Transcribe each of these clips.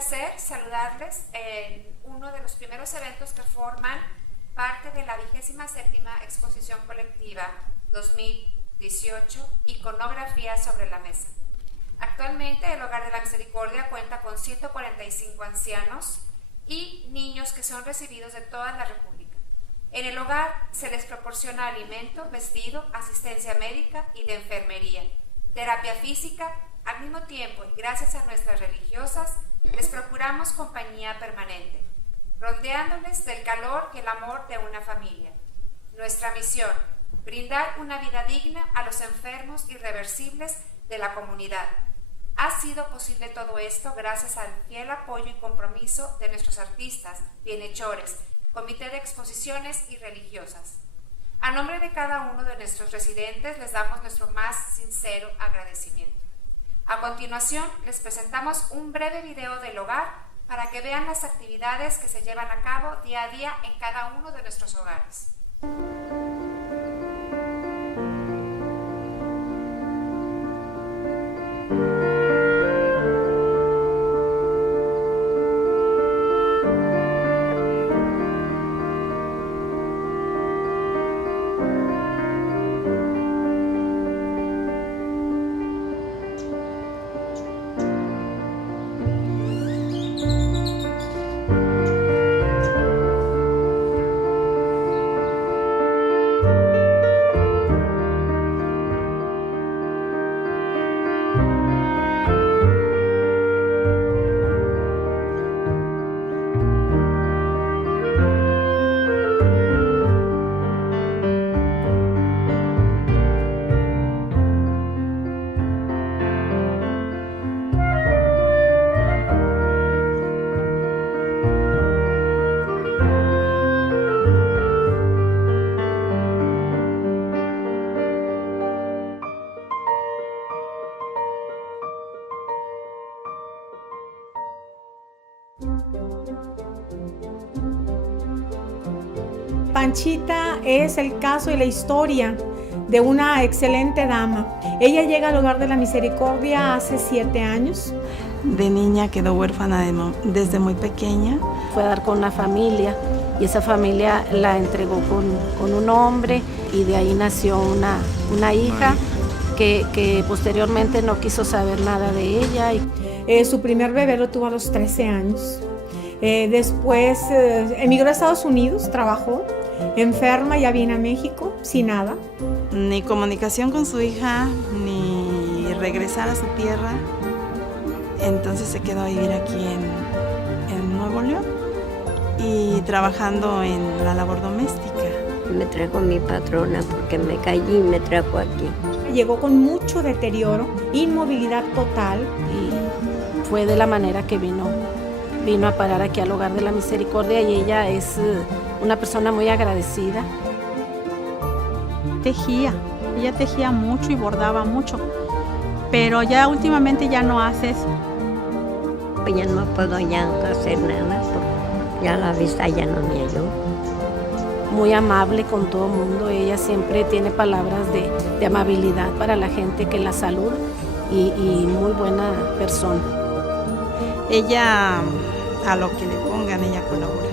placer saludarles en uno de los primeros eventos que forman parte de la 27ª Exposición Colectiva 2018, Iconografía sobre la Mesa. Actualmente el Hogar de la Misericordia cuenta con 145 ancianos y niños que son recibidos de toda la República. En el hogar se les proporciona alimento, vestido, asistencia médica y de enfermería, terapia física. Al mismo tiempo, y gracias a nuestras religiosas, les procuramos compañía permanente, rodeándoles del calor y el amor de una familia. Nuestra misión: brindar una vida digna a los enfermos irreversibles de la comunidad. Ha sido posible todo esto gracias al fiel apoyo y compromiso de nuestros artistas, bienhechores, comité de exposiciones y religiosas. A nombre de cada uno de nuestros residentes les damos nuestro más sincero agradecimiento. A continuación, les presentamos un breve video del hogar para que vean las actividades que se llevan a cabo día a día en cada uno de nuestros hogares. Panchita es el caso y la historia de una excelente dama. Ella llega al Hogar de la Misericordia hace 7 años. De niña quedó huérfana desde muy pequeña. Fue a dar con una familia y esa familia la entregó con un hombre y de ahí nació una hija que posteriormente no quiso saber nada de ella. Su primer bebé lo tuvo a los 13 años. Después emigró a Estados Unidos, trabajó, enferma, ya viene a México, sin nada. Ni comunicación con su hija, ni regresar a su tierra. Entonces se quedó a vivir aquí en Nuevo León y trabajando en la labor doméstica. Me trajo mi patrona porque me caí y me trajo aquí. Llegó con mucho deterioro, inmovilidad total. Y fue de la manera que vino a parar aquí al Hogar de la Misericordia y ella es una persona muy agradecida. Ella tejía mucho y bordaba mucho, pero ya últimamente ya no hace eso. Ya no puedo ya hacer nada, porque ya la vista ya no me ayuda. Muy amable con todo el mundo, ella siempre tiene palabras de amabilidad para la gente que la saluda y muy buena persona. Ella, a lo que le pongan, ella colabora.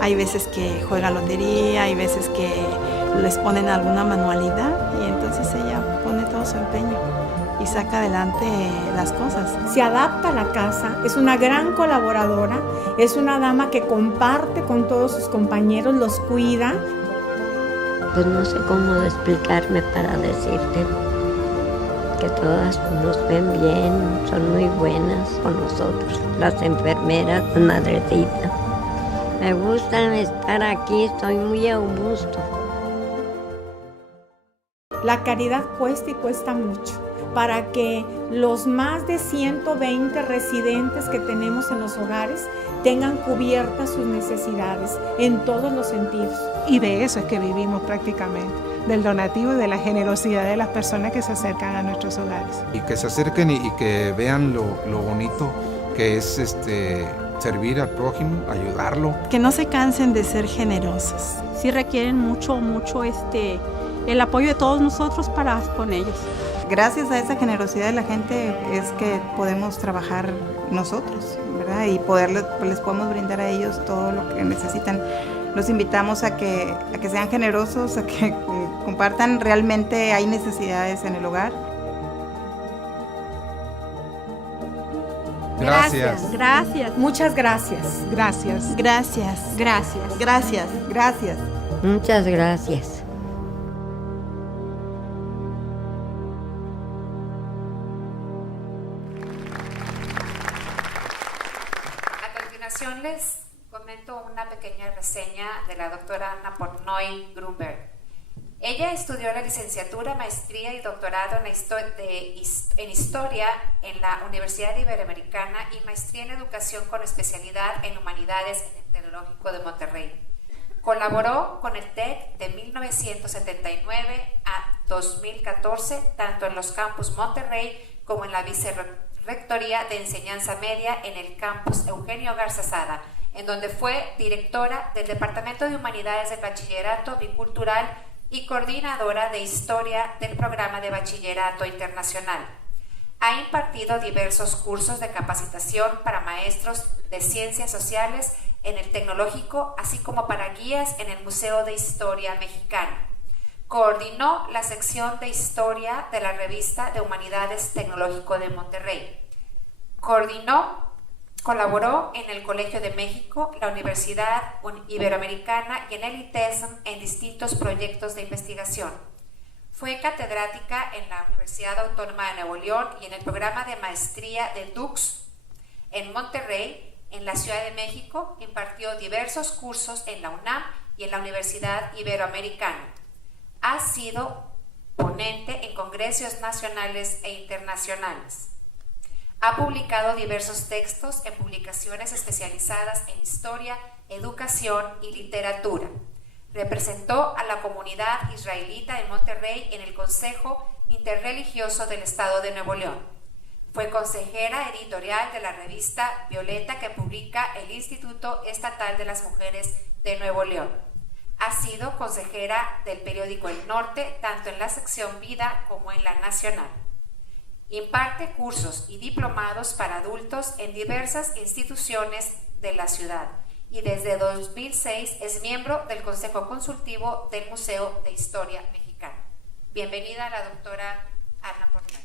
Hay veces que juega lotería, hay veces que les ponen alguna manualidad y entonces ella pone todo su empeño y saca adelante las cosas. Se adapta a la casa, es una gran colaboradora, es una dama que comparte con todos sus compañeros, los cuida. Pues no sé cómo explicarme para decirte que todas nos ven bien, son muy buenas con nosotros, las enfermeras, las madrecitas. Me gusta estar aquí, estoy muy a gusto. La caridad cuesta y cuesta mucho para que los más de 120 residentes que tenemos en los hogares tengan cubiertas sus necesidades en todos los sentidos. Y de eso es que vivimos prácticamente, del donativo y de la generosidad de las personas que se acercan a nuestros hogares. Y que se acerquen y que vean lo bonito que es servir al prójimo, ayudarlo. Que no se cansen de ser generosos. Sí requieren mucho el apoyo de todos nosotros para con ellos. gracias a esa generosidad de la gente es que podemos trabajar nosotros, ¿verdad? Y les podemos brindar a ellos todo lo que necesitan. Los invitamos a que sean generosos, a que compartan. Realmente hay necesidades en el hogar. Gracias. Gracias. Muchas gracias. Gracias. Gracias. Gracias. Gracias. Gracias. Muchas gracias. A continuación les comento una pequeña reseña de la doctora Anna Portnoy Grunberg. Ella estudió la licenciatura, maestría y doctorado en Historia en la Universidad Iberoamericana y maestría en Educación con especialidad en Humanidades en el Tecnológico de Monterrey. Colaboró con el TEC de 1979 a 2014, tanto en los campus Monterrey como en la Vicerrectoría de Enseñanza Media en el campus Eugenio Garza Sada, en donde fue directora del Departamento de Humanidades del Bachillerato Bicultural y coordinadora de Historia del Programa de Bachillerato Internacional. Ha impartido diversos cursos de capacitación para maestros de Ciencias Sociales en el Tecnológico, así como para guías en el Museo de Historia Mexicana. Coordinó la sección de Historia de la Revista de Humanidades Tecnológico de Monterrey. Colaboró en el Colegio de México, la Universidad Iberoamericana y en el ITESM en distintos proyectos de investigación. Fue catedrática en la Universidad Autónoma de Nuevo León y en el programa de maestría de DUCS en Monterrey. En la Ciudad de México impartió diversos cursos en la UNAM y en la Universidad Iberoamericana. Ha sido ponente en congresos nacionales e internacionales. Ha publicado diversos textos en publicaciones especializadas en historia, educación y literatura. Representó a la comunidad israelita en Monterrey en el Consejo Interreligioso del Estado de Nuevo León. Fue consejera editorial de la revista Violeta que publica el Instituto Estatal de las Mujeres de Nuevo León. Ha sido consejera del periódico El Norte, tanto en la sección Vida como en la Nacional. Imparte cursos y diplomados para adultos en diversas instituciones de la ciudad y desde 2006 es miembro del Consejo Consultivo del Museo de Historia Mexicana. Bienvenida a la doctora Anna Portnoy.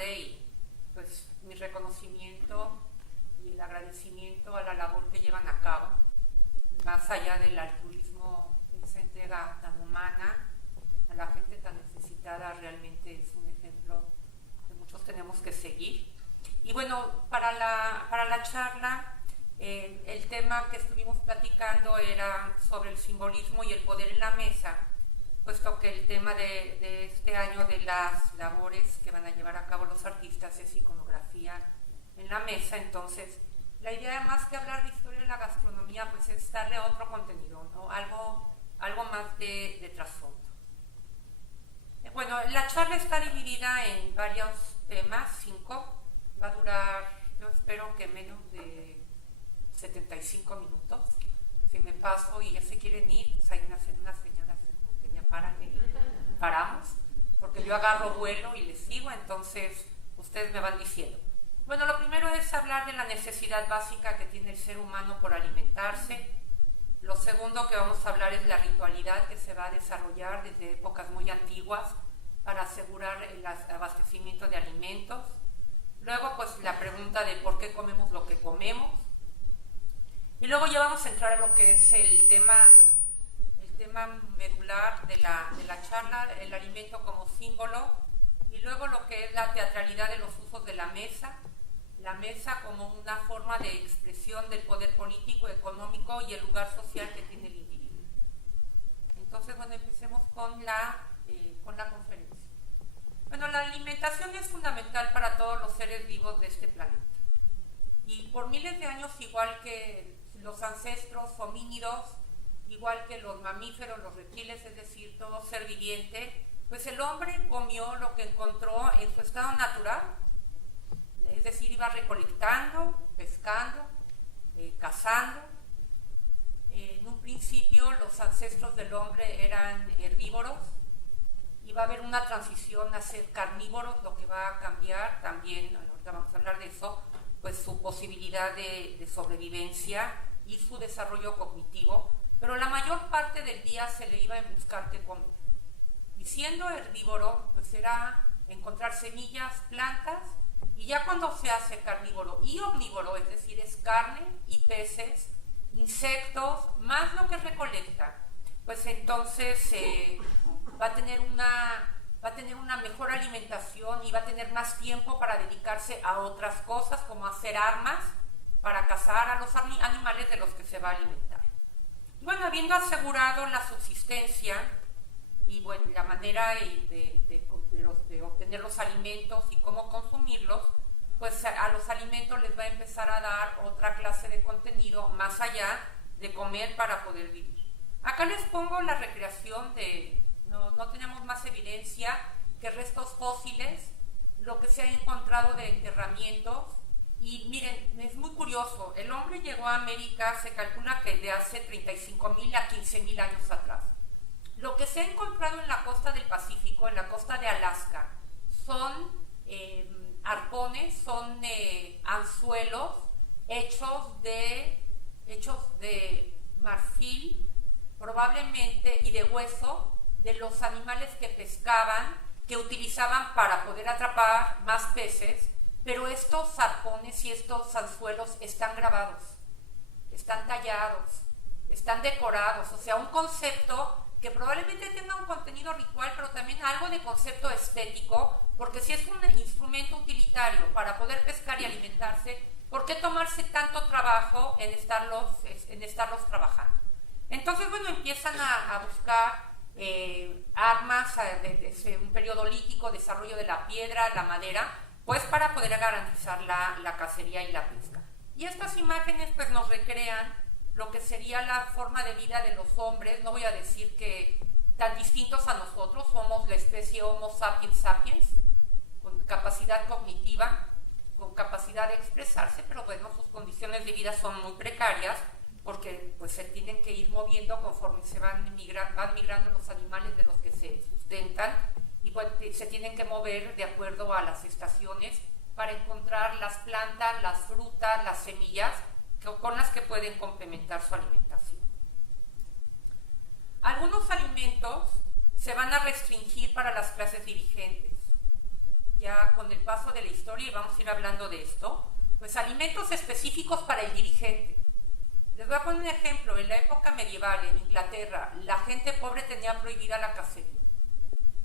Y pues mi reconocimiento y el agradecimiento a la labor que llevan a cabo, más allá del altruismo, esa entrega tan humana a la gente tan necesitada realmente es un ejemplo que muchos tenemos que seguir. Y bueno, para la charla, el tema que estuvimos platicando era sobre el simbolismo y el poder en la mesa, puesto que el tema de este año de las labores que van a llevar a cabo los artistas es iconografía en la mesa. Entonces la idea, más que hablar de historia de la gastronomía, pues es darle otro contenido, ¿no? algo más de trasfondo. Bueno, la charla está dividida en varios temas, 5, va a durar, yo espero que menos de 75 minutos. Si me paso y ya se quieren ir, pues hay una señal paramos, porque yo agarro vuelo y les sigo, entonces ustedes me van diciendo. Bueno, lo primero es hablar de la necesidad básica que tiene el ser humano por alimentarse. Lo segundo que vamos a hablar es la ritualidad que se va a desarrollar desde épocas muy antiguas para asegurar el abastecimiento de alimentos. Luego, pues la pregunta de por qué comemos lo que comemos. Y luego ya vamos a entrar a lo que es el tema medular de la charla, el alimento como símbolo, y luego lo que es la teatralidad de los usos de la mesa, la mesa como una forma de expresión del poder político, económico y el lugar social que tiene el individuo. Entonces, bueno, empecemos con la conferencia. Bueno, la alimentación es fundamental para todos los seres vivos de este planeta. Y por miles de años, igual que los ancestros homínidos, igual que los mamíferos, los reptiles, es decir, todo ser viviente, pues el hombre comió lo que encontró en su estado natural, es decir, iba recolectando, pescando, cazando. En un principio los ancestros del hombre eran herbívoros, iba a haber una transición a ser carnívoros, lo que va a cambiar también, ahorita vamos a hablar de eso, pues su posibilidad de sobrevivencia y su desarrollo cognitivo, pero la mayor parte del día se le iba a buscar qué comer. Y siendo herbívoro, pues era encontrar semillas, plantas, y ya cuando se hace carnívoro y omnívoro, es decir, es carne y peces, insectos, más lo que recolecta, pues entonces va a tener una mejor alimentación y va a tener más tiempo para dedicarse a otras cosas, como hacer armas para cazar a los animales de los que se va a alimentar. Y bueno, habiendo asegurado la subsistencia y bueno, la manera de obtener los alimentos y cómo consumirlos, pues a los alimentos les va a empezar a dar otra clase de contenido más allá de comer para poder vivir. Acá les pongo la recreación de, no tenemos más evidencia que restos fósiles, lo que se ha encontrado de enterramientos. Y miren, es muy curioso, el hombre llegó a América, se calcula que de hace 35.000 a 15.000 años atrás. Lo que se ha encontrado en la costa del Pacífico, en la costa de Alaska, son arpones, son anzuelos hechos de marfil, probablemente, y de hueso, de los animales que pescaban, que utilizaban para poder atrapar más peces, pero estos arpones y estos anzuelos están grabados, están tallados, están decorados, o sea, un concepto que probablemente tenga un contenido ritual, pero también algo de concepto estético, porque si es un instrumento utilitario para poder pescar y alimentarse, ¿por qué tomarse tanto trabajo en estarlos trabajando? Entonces, bueno, empiezan a buscar armas desde un periodo lítico, desarrollo de la piedra, la madera, pues para poder garantizar la cacería y la pesca. Y estas imágenes pues nos recrean lo que sería la forma de vida de los hombres. No voy a decir que tan distintos a nosotros, somos la especie Homo sapiens sapiens, con capacidad cognitiva, con capacidad de expresarse, pero bueno, sus condiciones de vida son muy precarias, porque pues se tienen que ir moviendo conforme van migrando los animales de los que se sustentan, y pues se tienen que mover de acuerdo a las estaciones para encontrar las plantas, las frutas, las semillas con las que pueden complementar su alimentación. Algunos alimentos se van a restringir para las clases dirigentes. Ya con el paso de la historia, y vamos a ir hablando de esto, pues alimentos específicos para el dirigente. Les voy a poner un ejemplo. En la época medieval, en Inglaterra, la gente pobre tenía prohibida la cacería.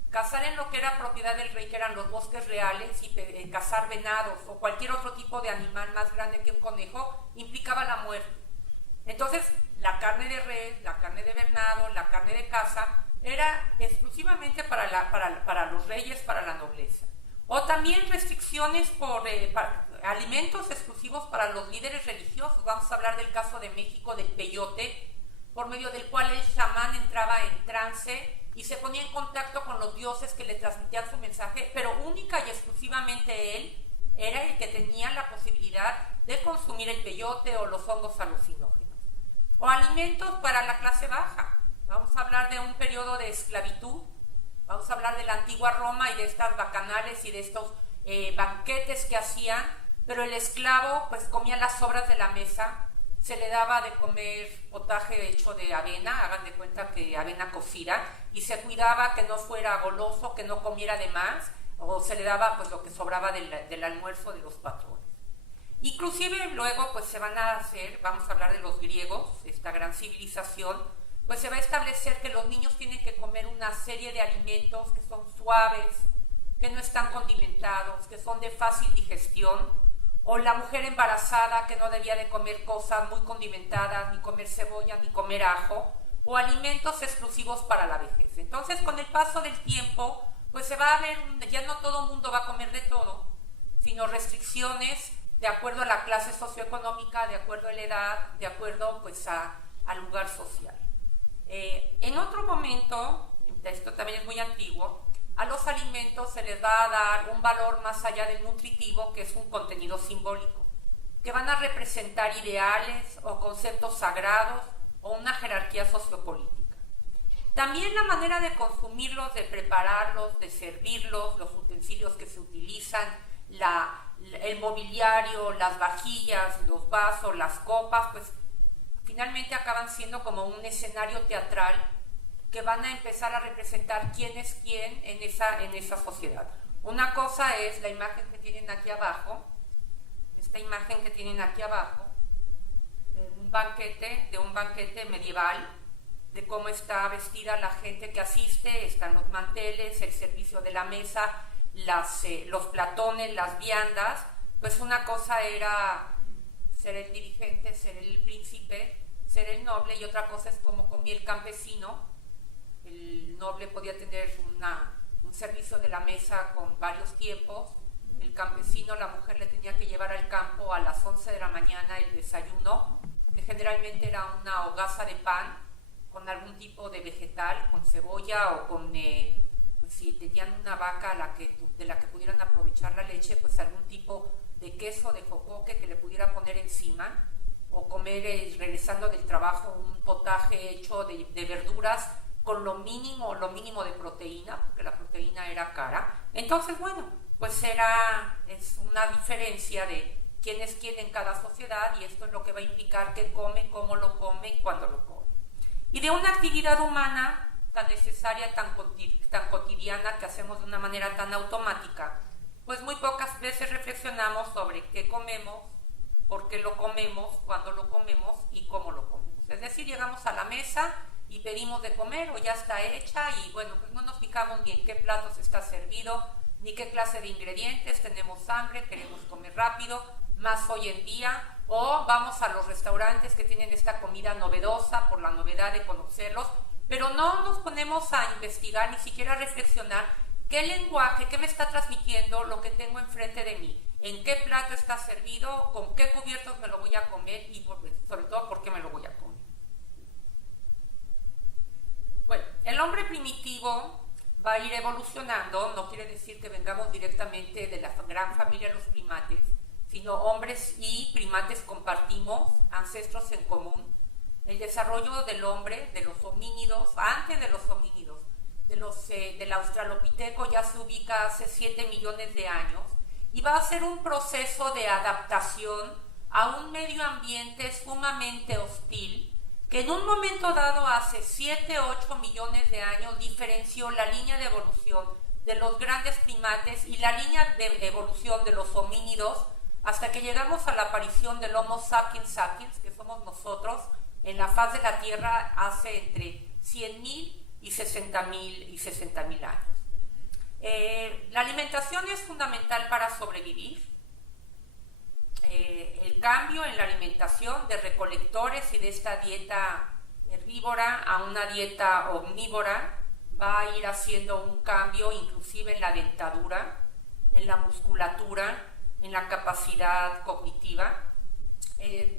Cazar en lo que era propiedad del rey, que eran los bosques reales, y cazar venados o cualquier otro tipo de animal más grande que un conejo, implicaba la muerte. Entonces, la carne de res, la carne de venado, la carne de caza, era exclusivamente para los reyes, para la nobleza. O también restricciones por alimentos exclusivos para los líderes religiosos. Vamos a hablar del caso de México, del peyote, por medio del cual el chamán entraba en trance y se ponía en contacto con los dioses que le transmitían su mensaje, pero única y exclusivamente él era el que tenía la posibilidad de consumir el peyote o los hongos alucinógenos. O alimentos para la clase baja. Vamos a hablar de un periodo de esclavitud, vamos a hablar de la antigua Roma y de estas bacanales y de estos banquetes que hacían, pero el esclavo pues comía las sobras de la mesa, se le daba de comer potaje hecho de avena, hagan de cuenta que avena cocida, y se cuidaba que no fuera goloso, que no comiera de más, o se le daba pues lo que sobraba del almuerzo de los patrones. Inclusive luego pues se van a hacer, vamos a hablar de los griegos, esta gran civilización, pues se va a establecer que los niños tienen que comer una serie de alimentos que son suaves, que no están condimentados, que son de fácil digestión, o la mujer embarazada que no debía de comer cosas muy condimentadas, ni comer cebolla, ni comer ajo, o alimentos exclusivos para la vejez. Entonces, con el paso del tiempo, pues se va a ver, ya no todo el mundo va a comer de todo, sino restricciones de acuerdo a la clase socioeconómica, de acuerdo a la edad, de acuerdo pues al lugar social. En otro momento, esto también es muy antiguo, a los alimentos se les va a dar un valor más allá del nutritivo, que es un contenido simbólico, que van a representar ideales o conceptos sagrados o una jerarquía sociopolítica. También la manera de consumirlos, de prepararlos, de servirlos, los utensilios que se utilizan, el mobiliario, las vajillas, los vasos, las copas, pues finalmente acaban siendo como un escenario teatral que van a empezar a representar quién es quién en esa sociedad. Una cosa es la imagen que tienen aquí abajo, esta imagen que tienen aquí abajo, de un banquete medieval, de cómo está vestida la gente que asiste, están los manteles, el servicio de la mesa, los platones, las viandas. Pues una cosa era ser el dirigente, ser el príncipe, ser el noble, y otra cosa es cómo comía el campesino. El noble podía tener un servicio de la mesa con varios tiempos. El campesino, la mujer le tenía que llevar al campo a las 11 de la mañana el desayuno, que generalmente era una hogaza de pan con algún tipo de vegetal, con cebolla o con, pues si tenían una vaca de la que pudieran aprovechar la leche, pues algún tipo de queso, de jocoque que le pudiera poner encima, o comer regresando del trabajo un potaje hecho de verduras con lo mínimo de proteína, porque la proteína era cara. Entonces, bueno, pues es una diferencia de quién es quién en cada sociedad, y esto es lo que va a implicar qué come, cómo lo come y cuándo lo come. Y de una actividad humana tan necesaria, tan cotidiana, que hacemos de una manera tan automática, pues muy pocas veces reflexionamos sobre qué comemos, por qué lo comemos, cuándo lo comemos y cómo lo comemos. Es decir, llegamos a la mesa y pedimos de comer o ya está hecha, y bueno, pues no nos fijamos ni en qué platos está servido, ni qué clase de ingredientes, tenemos hambre, queremos comer rápido, más hoy en día, o vamos a los restaurantes que tienen esta comida novedosa por la novedad de conocerlos, pero no nos ponemos a investigar, ni siquiera a reflexionar qué lenguaje, qué me está transmitiendo lo que tengo enfrente de mí, en qué plato está servido, con qué cubiertos me lo voy a comer y sobre todo por qué me lo voy a comer. Bueno, el hombre primitivo va a ir evolucionando, no quiere decir que vengamos directamente de la gran familia de los primates, sino hombres y primates compartimos ancestros en común. El desarrollo del hombre, de los homínidos, antes de los homínidos, del australopiteco ya se ubica hace 7 millones de años, y va a ser un proceso de adaptación a un medio ambiente sumamente hostil, que en un momento dado hace 7 o 8 millones de años diferenció la línea de evolución de los grandes primates y la línea de evolución de los homínidos, hasta que llegamos a la aparición del Homo sapiens sapiens, que somos nosotros, en la faz de la Tierra hace entre 100.000 y 60.000 años. La alimentación es fundamental para sobrevivir. El cambio en la alimentación de recolectores y de esta dieta herbívora a una dieta omnívora va a ir haciendo un cambio inclusive en la dentadura, en la musculatura, en la capacidad cognitiva.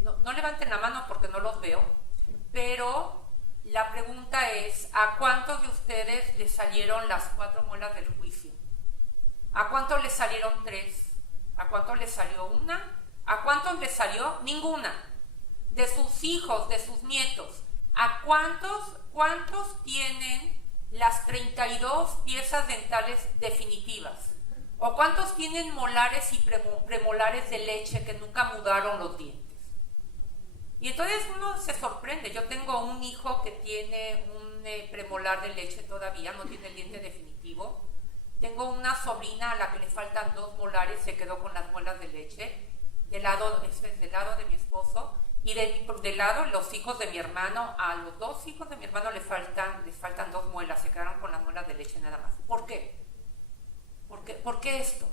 No levanten la mano porque no los veo, pero la pregunta es, ¿a cuántos de ustedes les salieron las 4 muelas del juicio? ¿A cuántos les salieron 3? ¿A cuántos les salió 1? ¿A cuántos les salió ninguna? De sus hijos, de sus nietos, ¿a cuántos tienen las 32 piezas dentales definitivas? ¿O cuántos tienen molares y premolares de leche que nunca mudaron los dientes? Y entonces uno se sorprende. Yo tengo un hijo que tiene un premolar de leche todavía, no tiene el diente definitivo. Tengo una sobrina a la que le faltan 2 molares, se quedó con las muelas de leche. Del lado de mi esposo, y del lado los hijos de mi hermano, a los 2 hijos de mi hermano les faltan 2 muelas, se quedaron con las muelas de leche nada más. ¿Por qué? ¿Por qué esto?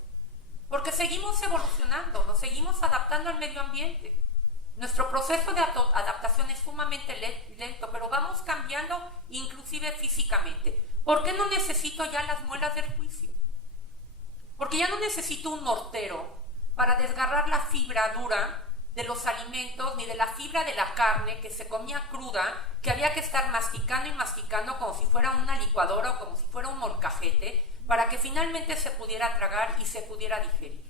porque seguimos evolucionando, nos seguimos adaptando al medio ambiente. Nuestro proceso de adaptación es sumamente lento, pero vamos cambiando inclusive físicamente. ¿Por qué no necesito ya las muelas del juicio? Porque ya no necesito un mortero para desgarrar la fibra dura de los alimentos, ni de la fibra de la carne que se comía cruda, que había que estar masticando y masticando como si fuera una licuadora o como si fuera un molcajete, para que finalmente se pudiera tragar y se pudiera digerir.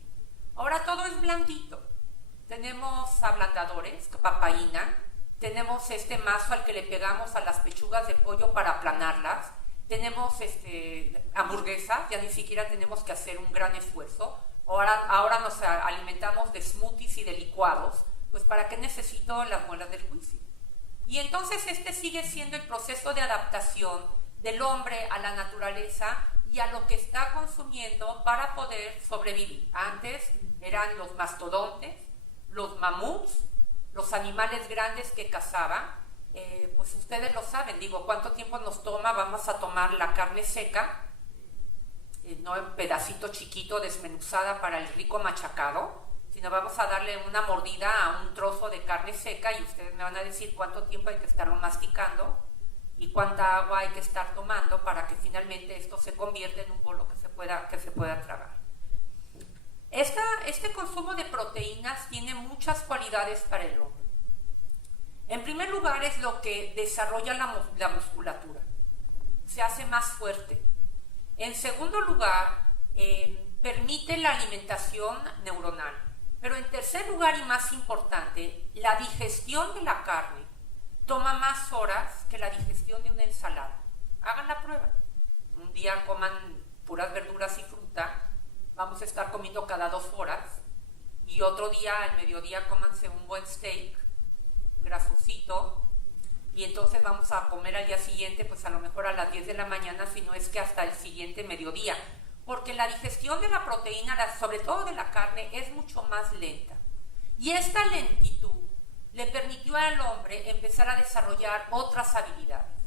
Ahora todo es blandito. Tenemos ablandadores, papaína, tenemos este mazo al que le pegamos a las pechugas de pollo para aplanarlas, tenemos hamburguesas, ya ni siquiera tenemos que hacer un gran esfuerzo. Ahora nos alimentamos de smoothies y de licuados, pues ¿para qué necesito las muelas del juicio? Y entonces sigue siendo el proceso de adaptación del hombre a la naturaleza y a lo que está consumiendo para poder sobrevivir. Antes eran los mastodontes, los mamuts, los animales grandes que cazaban. Pues ustedes lo saben, digo, ¿cuánto tiempo nos toma? Vamos a tomar la carne seca, no en pedacito chiquito desmenuzada para el rico machacado, sino vamos a darle una mordida a un trozo de carne seca y ustedes me van a decir cuánto tiempo hay que estarlo masticando y cuánta agua hay que estar tomando para que finalmente esto se convierta en un bolo que se pueda tragar. Este consumo de proteínas tiene muchas cualidades para el hombre. En primer lugar, es lo que desarrolla la musculatura, se hace más fuerte. En segundo lugar, permite la alimentación neuronal. Pero en tercer lugar y más importante, la digestión de la carne toma más horas que la digestión de una ensalada. Hagan la prueba. Un día coman puras verduras y fruta, vamos a estar comiendo cada 2 horas, y otro día, al mediodía, cómanse un buen steak, grasosito, y entonces vamos a comer al día siguiente, pues a lo mejor a las 10 de la mañana, si no es que hasta el siguiente mediodía, porque la digestión de la proteína, sobre todo de la carne, es mucho más lenta. Y esta lentitud le permitió al hombre empezar a desarrollar otras habilidades.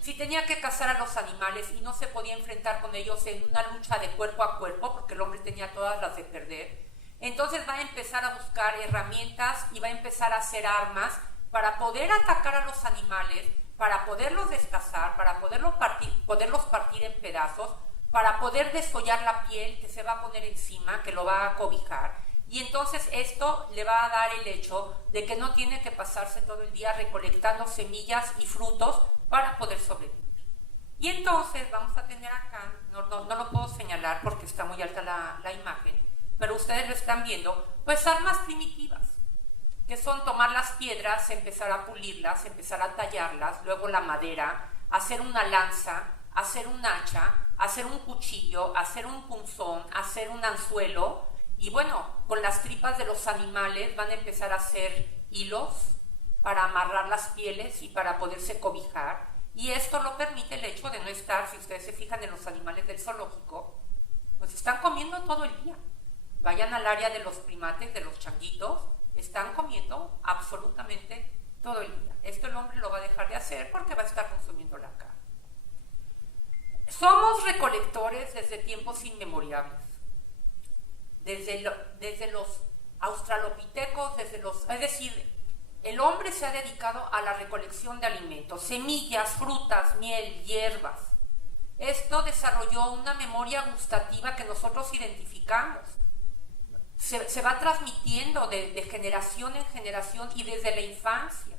Si tenía que cazar a los animales y no se podía enfrentar con ellos en una lucha de cuerpo a cuerpo, porque el hombre tenía todas las de perder, entonces va a empezar a buscar herramientas y va a empezar a hacer armas para poder atacar a los animales, para poderlos destazar, para poderlos partir en pedazos, para poder desollar la piel que se va a poner encima, que lo va a cobijar. Y entonces esto le va a dar el hecho de que no tiene que pasarse todo el día recolectando semillas y frutos para poder sobrevivir. Y entonces vamos a tener acá, no lo puedo señalar porque está muy alta la imagen, pero ustedes lo están viendo, pues armas primitivas, que son tomar las piedras, empezar a pulirlas, empezar a tallarlas, luego la madera, hacer una lanza, hacer un hacha, hacer un cuchillo, hacer un punzón, hacer un anzuelo, y bueno, con las tripas de los animales van a empezar a hacer hilos para amarrar las pieles y para poderse cobijar, y esto lo permite el hecho de no estar, si ustedes se fijan en los animales del zoológico, pues están comiendo todo el día. Vayan al área de los primates, de los changuitos, están comiendo absolutamente todo el día. Esto el hombre lo va a dejar de hacer porque va a estar consumiendo la carne. Somos recolectores desde tiempos inmemorables. Desde los australopitecos, es decir, el hombre se ha dedicado a la recolección de alimentos, semillas, frutas, miel, hierbas. Esto desarrolló una memoria gustativa que nosotros identificamos. Se va transmitiendo de generación en generación y desde la infancia.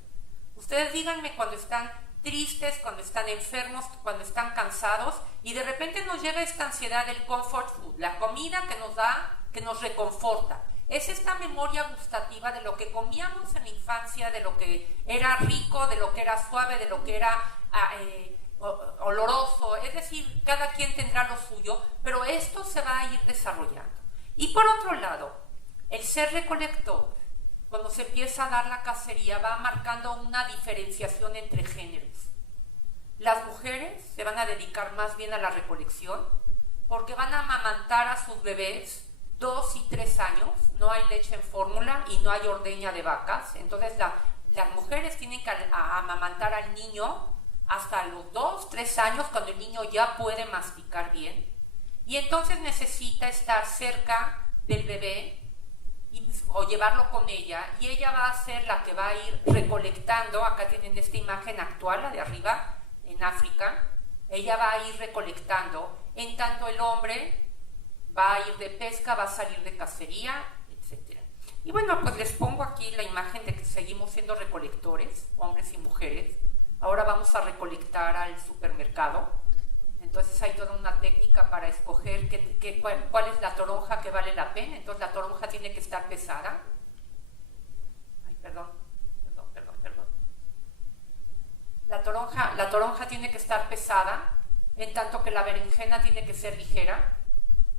Ustedes díganme cuando están tristes, cuando están enfermos, cuando están cansados y de repente nos llega esta ansiedad del comfort food, la comida que nos da, que nos reconforta. Es esta memoria gustativa de lo que comíamos en la infancia, de lo que era rico, de lo que era suave, de lo que era oloroso. Es decir, cada quien tendrá lo suyo, pero esto se va a ir desarrollando. Y por otro lado, el ser recolector, cuando se empieza a dar la cacería, va marcando una diferenciación entre géneros. Las mujeres se van a dedicar más bien a la recolección porque van a amamantar a sus bebés 2 y 3 años, no hay leche en fórmula y no hay ordeña de vacas, entonces las mujeres tienen que amamantar al niño hasta los 2, 3 años, cuando el niño ya puede masticar bien, y entonces necesita estar cerca del bebé o llevarlo con ella, y ella va a ser la que va a ir recolectando. Acá tienen esta imagen actual, la de arriba, en África. Ella va a ir recolectando, en tanto el hombre va a ir de pesca, va a salir de cacería, etc. Y bueno, pues les pongo aquí la imagen de que seguimos siendo recolectores, hombres y mujeres. Ahora vamos a recolectar al supermercado. Entonces hay toda una técnica para escoger cuál es la toronja que vale la pena. Entonces la toronja tiene que estar pesada. Ay, perdón. La toronja tiene que estar pesada, en tanto que la berenjena tiene que ser ligera.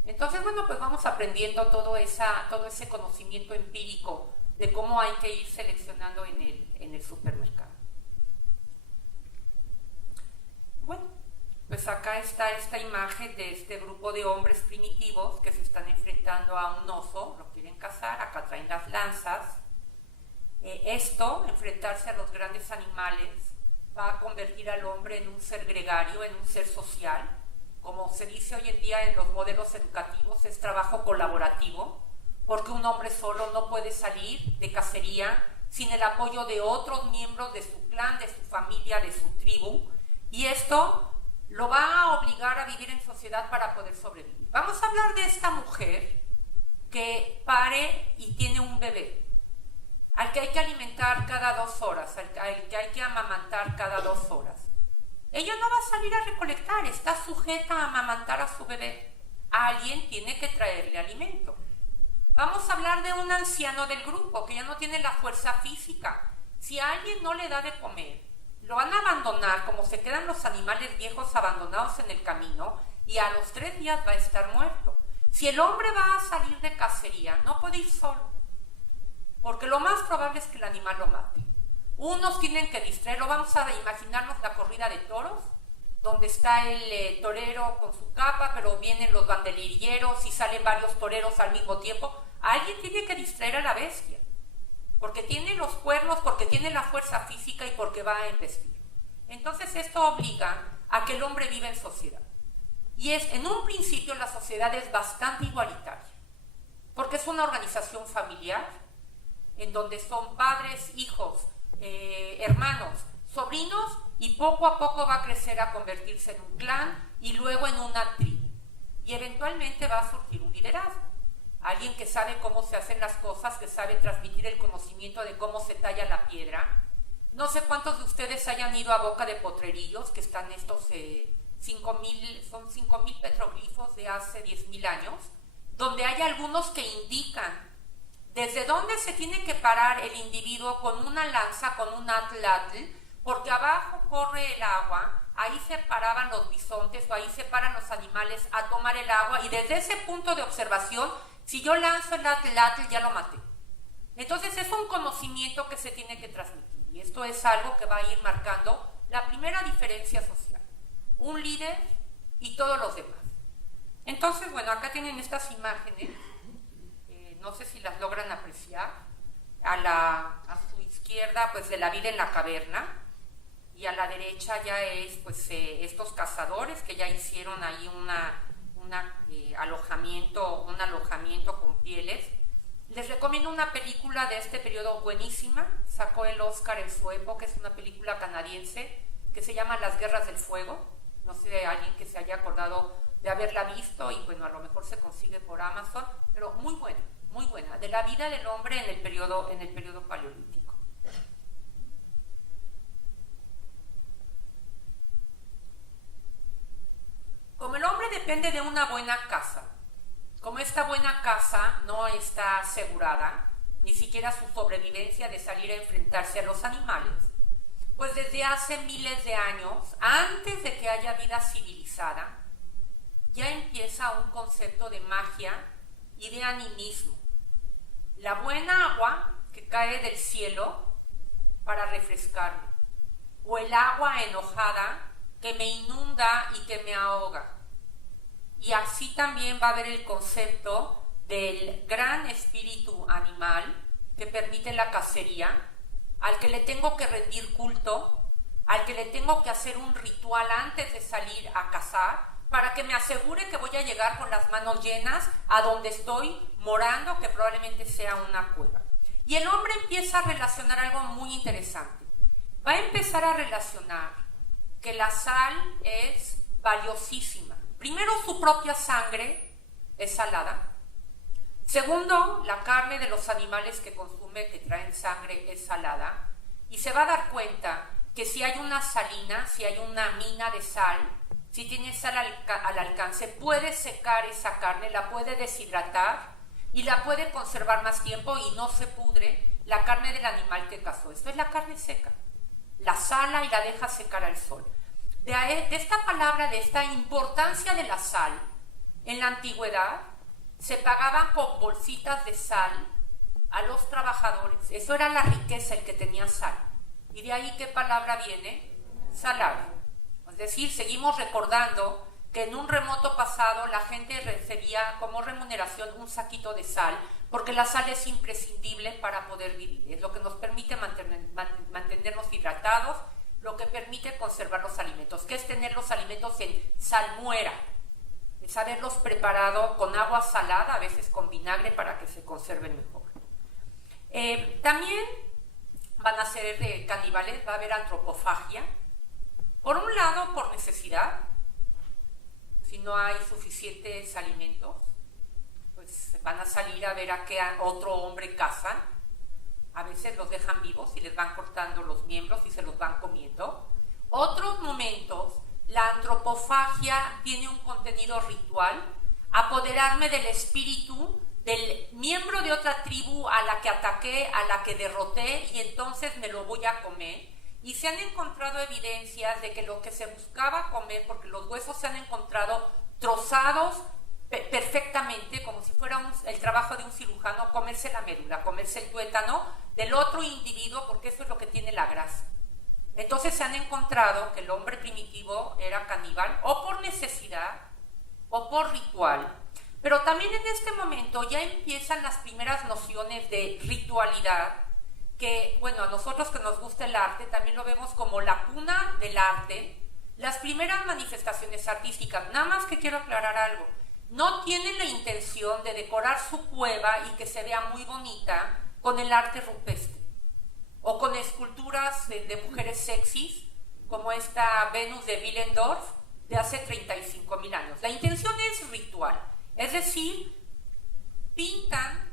Entonces, bueno, pues vamos aprendiendo todo ese conocimiento empírico de cómo hay que ir seleccionando en el supermercado. Bueno, pues acá está esta imagen de este grupo de hombres primitivos que se están enfrentando a un oso, lo quieren cazar. Acá traen las lanzas. Enfrentarse a los grandes animales, va a convertir al hombre en un ser gregario, en un ser social. Como se dice hoy en día en los modelos educativos, es trabajo colaborativo, porque un hombre solo no puede salir de cacería sin el apoyo de otros miembros de su clan, de su familia, de su tribu, y esto lo va a obligar a vivir en sociedad para poder sobrevivir. Vamos a hablar de esta mujer que pare y tiene un bebé, al que hay que alimentar cada 2 horas, al que hay que amamantar cada 2 horas. Ella no va a salir a recolectar, está sujeta a amamantar a su bebé. Alguien tiene que traerle alimento. Vamos a hablar de un anciano del grupo que ya no tiene la fuerza física. Si a alguien no le da de comer, lo van a abandonar, como se quedan los animales viejos abandonados en el camino, y a los 3 días va a estar muerto. Si el hombre va a salir de cacería, no puede ir solo, porque lo más probable es que el animal lo mate. Unos tienen que distraerlo. Vamos a imaginarnos la corrida de toros, donde está el torero con su capa, pero vienen los banderilleros y salen varios toreros al mismo tiempo. Alguien tiene que distraer a la bestia, porque tiene los cuernos, porque tiene la fuerza física y porque va a embestir. Entonces esto obliga a que el hombre viva en sociedad. Y en un principio la sociedad es bastante igualitaria, porque es una organización familiar, en donde son padres, hijos, hermanos, sobrinos, y poco a poco va a crecer a convertirse en un clan y luego en una tribu. Y eventualmente va a surgir un liderazgo. Alguien que sabe cómo se hacen las cosas, que sabe transmitir el conocimiento de cómo se talla la piedra. No sé cuántos de ustedes hayan ido a Boca de Potrerillos, que están estos 5,000 petroglifos de hace 10,000 años, donde hay algunos que indican desde dónde se tiene que parar el individuo con una lanza, con un atlatl, porque abajo corre el agua. Ahí se paraban los bisontes o ahí se paran los animales a tomar el agua, y desde ese punto de observación, si yo lanzo el atlatl, ya lo maté. Entonces es un conocimiento que se tiene que transmitir, y esto es algo que va a ir marcando la primera diferencia social: un líder y todos los demás. Entonces, bueno, acá tienen estas imágenes, no sé si las logran apreciar. A su izquierda, pues, de la vida en la caverna, y a la derecha ya es, pues, estos cazadores que ya hicieron ahí un alojamiento con pieles. Les recomiendo una película de este periodo buenísima, sacó el Oscar en su época, es una película canadiense que se llama Las Guerras del Fuego. No sé, alguien que se haya acordado de haberla visto, y bueno, a lo mejor se consigue por Amazon, pero muy buena, de la vida del hombre en el periodo paleolítico. Como el hombre depende de una buena casa, como esta buena casa no está asegurada, ni siquiera su sobrevivencia de salir a enfrentarse a los animales, pues desde hace miles de años, antes de que haya vida civilizada, ya empieza un concepto de magia y de animismo. La buena agua que cae del cielo para refrescarme, o el agua enojada que me inunda y que me ahoga. Y así también va a haber el concepto del gran espíritu animal que permite la cacería, al que le tengo que rendir culto, al que le tengo que hacer un ritual antes de salir a cazar, para que me asegure que voy a llegar con las manos llenas a donde estoy morando, que probablemente sea una cueva. Y el hombre empieza a relacionar algo muy interesante. Va a empezar a relacionar que la sal es valiosísima. Primero, su propia sangre es salada. Segundo, la carne de los animales que consume, que traen sangre, es salada. Y se va a dar cuenta que si hay una salina, si hay una mina de sal, si tiene sal al alcance, puede secar esa carne, la puede deshidratar y la puede conservar más tiempo y no se pudre la carne del animal que cazó. Esto es la carne seca. La sala y la deja secar al sol. De esta palabra, de esta importancia de la sal, en la antigüedad se pagaban con bolsitas de sal a los trabajadores. Eso era la riqueza, el que tenía sal. Y de ahí, ¿qué palabra viene? Salario. Es decir, seguimos recordando que en un remoto pasado la gente recibía como remuneración un saquito de sal, porque la sal es imprescindible para poder vivir. Es lo que nos permite mantenernos hidratados, lo que permite conservar los alimentos, que es tener los alimentos en salmuera, es haberlos preparado con agua salada, a veces con vinagre, para que se conserven mejor. También van a ser caníbales, va a haber antropofagia. Por un lado, por necesidad, si no hay suficientes alimentos, pues van a salir a ver a qué otro hombre cazan. A veces los dejan vivos y les van cortando los miembros y se los van comiendo. Otros momentos, la antropofagia tiene un contenido ritual, apoderarme del espíritu del miembro de otra tribu a la que ataqué, a la que derroté, y entonces me lo voy a comer. Y se han encontrado evidencias de que lo que se buscaba comer, porque los huesos se han encontrado trozados perfectamente, como si fuera el trabajo de un cirujano, comerse la médula, comerse el tuétano del otro individuo, porque eso es lo que tiene la grasa. Entonces se han encontrado que el hombre primitivo era caníbal, o por necesidad, o por ritual. Pero también en este momento ya empiezan las primeras nociones de ritualidad, que, bueno, a nosotros que nos gusta el arte, también lo vemos como la cuna del arte, las primeras manifestaciones artísticas. Nada más que quiero aclarar algo, no tienen la intención de decorar su cueva y que se vea muy bonita con el arte rupestre, o con esculturas de mujeres sexys, como esta Venus de Willendorf, de hace 35.000 años. La intención es ritual, es decir, pintan,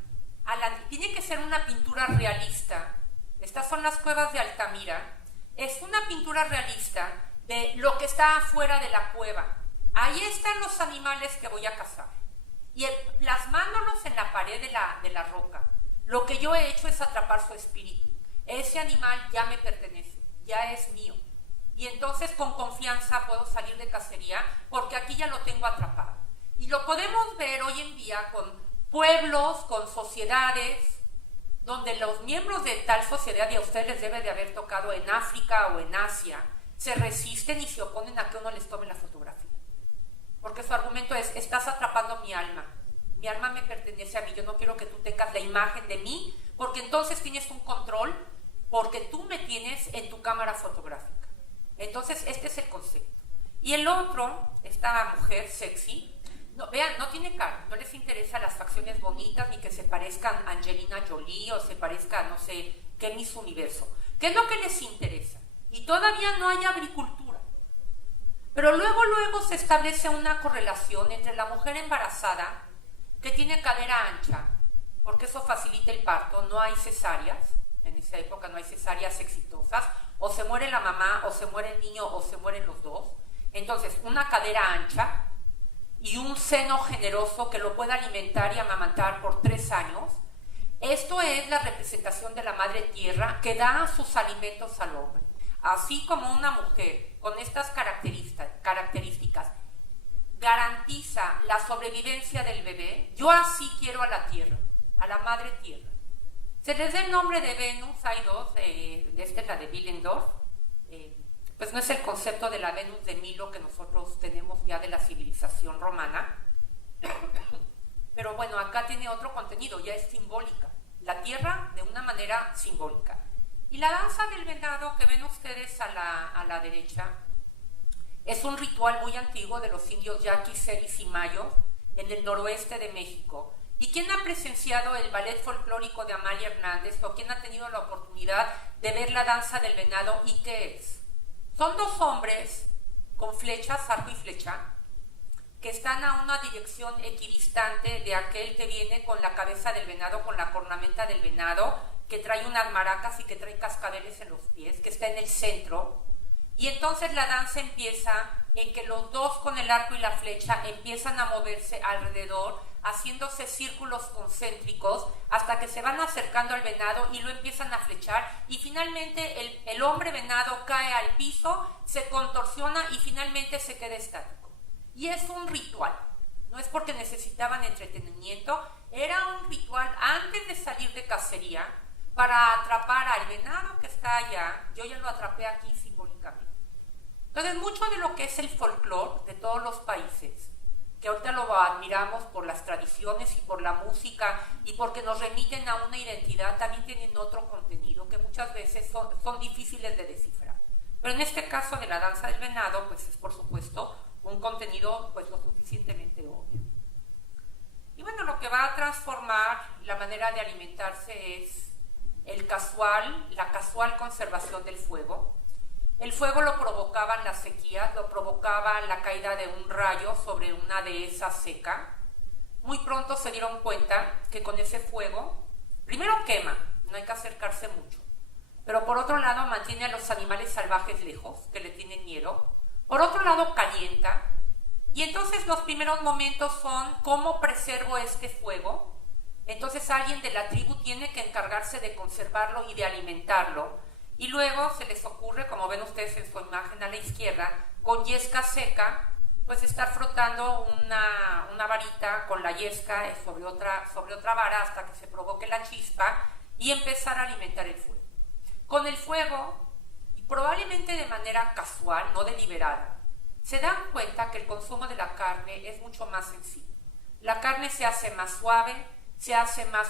tiene que ser una pintura realista. Estas son las cuevas de Altamira. Es una pintura realista de lo que está afuera de la cueva. Ahí están los animales que voy a cazar. Y plasmándolos en la pared de la roca, lo que yo he hecho es atrapar su espíritu. Ese animal ya me pertenece, ya es mío. Y entonces con confianza puedo salir de cacería porque aquí ya lo tengo atrapado. Y lo podemos ver hoy en día con pueblos, con sociedades, donde los miembros de tal sociedad, y a ustedes les debe de haber tocado en África o en Asia, se resisten y se oponen a que uno les tome la fotografía. Porque su argumento es, estás atrapando mi alma me pertenece a mí, yo no quiero que tú tengas la imagen de mí, porque entonces tienes un control, porque tú me tienes en tu cámara fotográfica. Entonces este es el concepto. Y el otro, esta mujer sexy, no, vean, no tiene cara, no les interesa las facciones bonitas, ni que se parezcan a Angelina Jolie o se parezca, no sé, qué Miss Universo. ¿Qué es lo que les interesa? Y todavía no hay agricultura. Pero luego se establece una correlación entre la mujer embarazada, que tiene cadera ancha, porque eso facilita el parto, no hay cesáreas, en esa época no hay cesáreas exitosas, o se muere la mamá, o se muere el niño, o se mueren los dos. Entonces, una cadera ancha y un seno generoso que lo pueda alimentar y amamantar por 3 años, esto es la representación de la madre tierra que da sus alimentos al hombre. Así como una mujer con estas características garantiza la sobrevivencia del bebé, yo así quiero a la tierra, a la madre tierra. Se les da el nombre de Venus, hay dos, esta es la de Willendorf, pues no es el concepto de la Venus de Milo que nosotros tenemos ya de la civilización romana, pero bueno, acá tiene otro contenido, ya es simbólica, la tierra de una manera simbólica. Y la danza del venado que ven ustedes a la derecha, Es un ritual muy antiguo de los indios yaquis, seris y mayos en el noroeste de México. ¿Y quién ha presenciado el ballet folclórico de Amalia Hernández o quién ha tenido la oportunidad de ver la danza del venado? ¿Y qué es? Son dos hombres con flechas, arco y flecha, que están a una dirección equidistante de aquel que viene con la cabeza del venado, con la cornamenta del venado, que trae unas maracas y que trae cascabeles en los pies, que está en el centro. Y entonces la danza empieza en que los dos con el arco y la flecha empiezan a moverse alrededor, haciéndose círculos concéntricos hasta que se van acercando al venado y lo empiezan a flechar y finalmente el hombre venado cae al piso, se contorsiona y finalmente se queda estático. Y es un ritual, no es porque necesitaban entretenimiento, era un ritual antes de salir de cacería para atrapar al venado que está allá. Yo ya lo atrapé aquí simbólicamente. Entonces, mucho de lo que es el folclore de todos los países, que ahorita lo admiramos por las tradiciones y por la música y porque nos remiten a una identidad, también tienen otro contenido que muchas veces son difíciles de descifrar. Pero en este caso de la danza del venado, pues es por supuesto un contenido pues lo suficientemente obvio. Y bueno, lo que va a transformar la manera de alimentarse es la casual conservación del fuego. El fuego lo provocaban las sequías, lo provocaba la caída de un rayo sobre una dehesa seca. Muy pronto se dieron cuenta que con ese fuego, primero quema, no hay que acercarse mucho, pero por otro lado mantiene a los animales salvajes lejos, que le tienen miedo. Por otro lado calienta, y entonces los primeros momentos son ¿cómo preservo este fuego? Entonces alguien de la tribu tiene que encargarse de conservarlo y de alimentarlo. Y luego se les ocurre, como ven ustedes en su imagen a la izquierda, con yesca seca, pues estar frotando una varita con la yesca sobre otra vara hasta que se provoque la chispa y empezar a alimentar el fuego. Con el fuego, y probablemente de manera casual, no deliberada, se dan cuenta que el consumo de la carne es mucho más sencillo. La carne se hace más suave, se hace más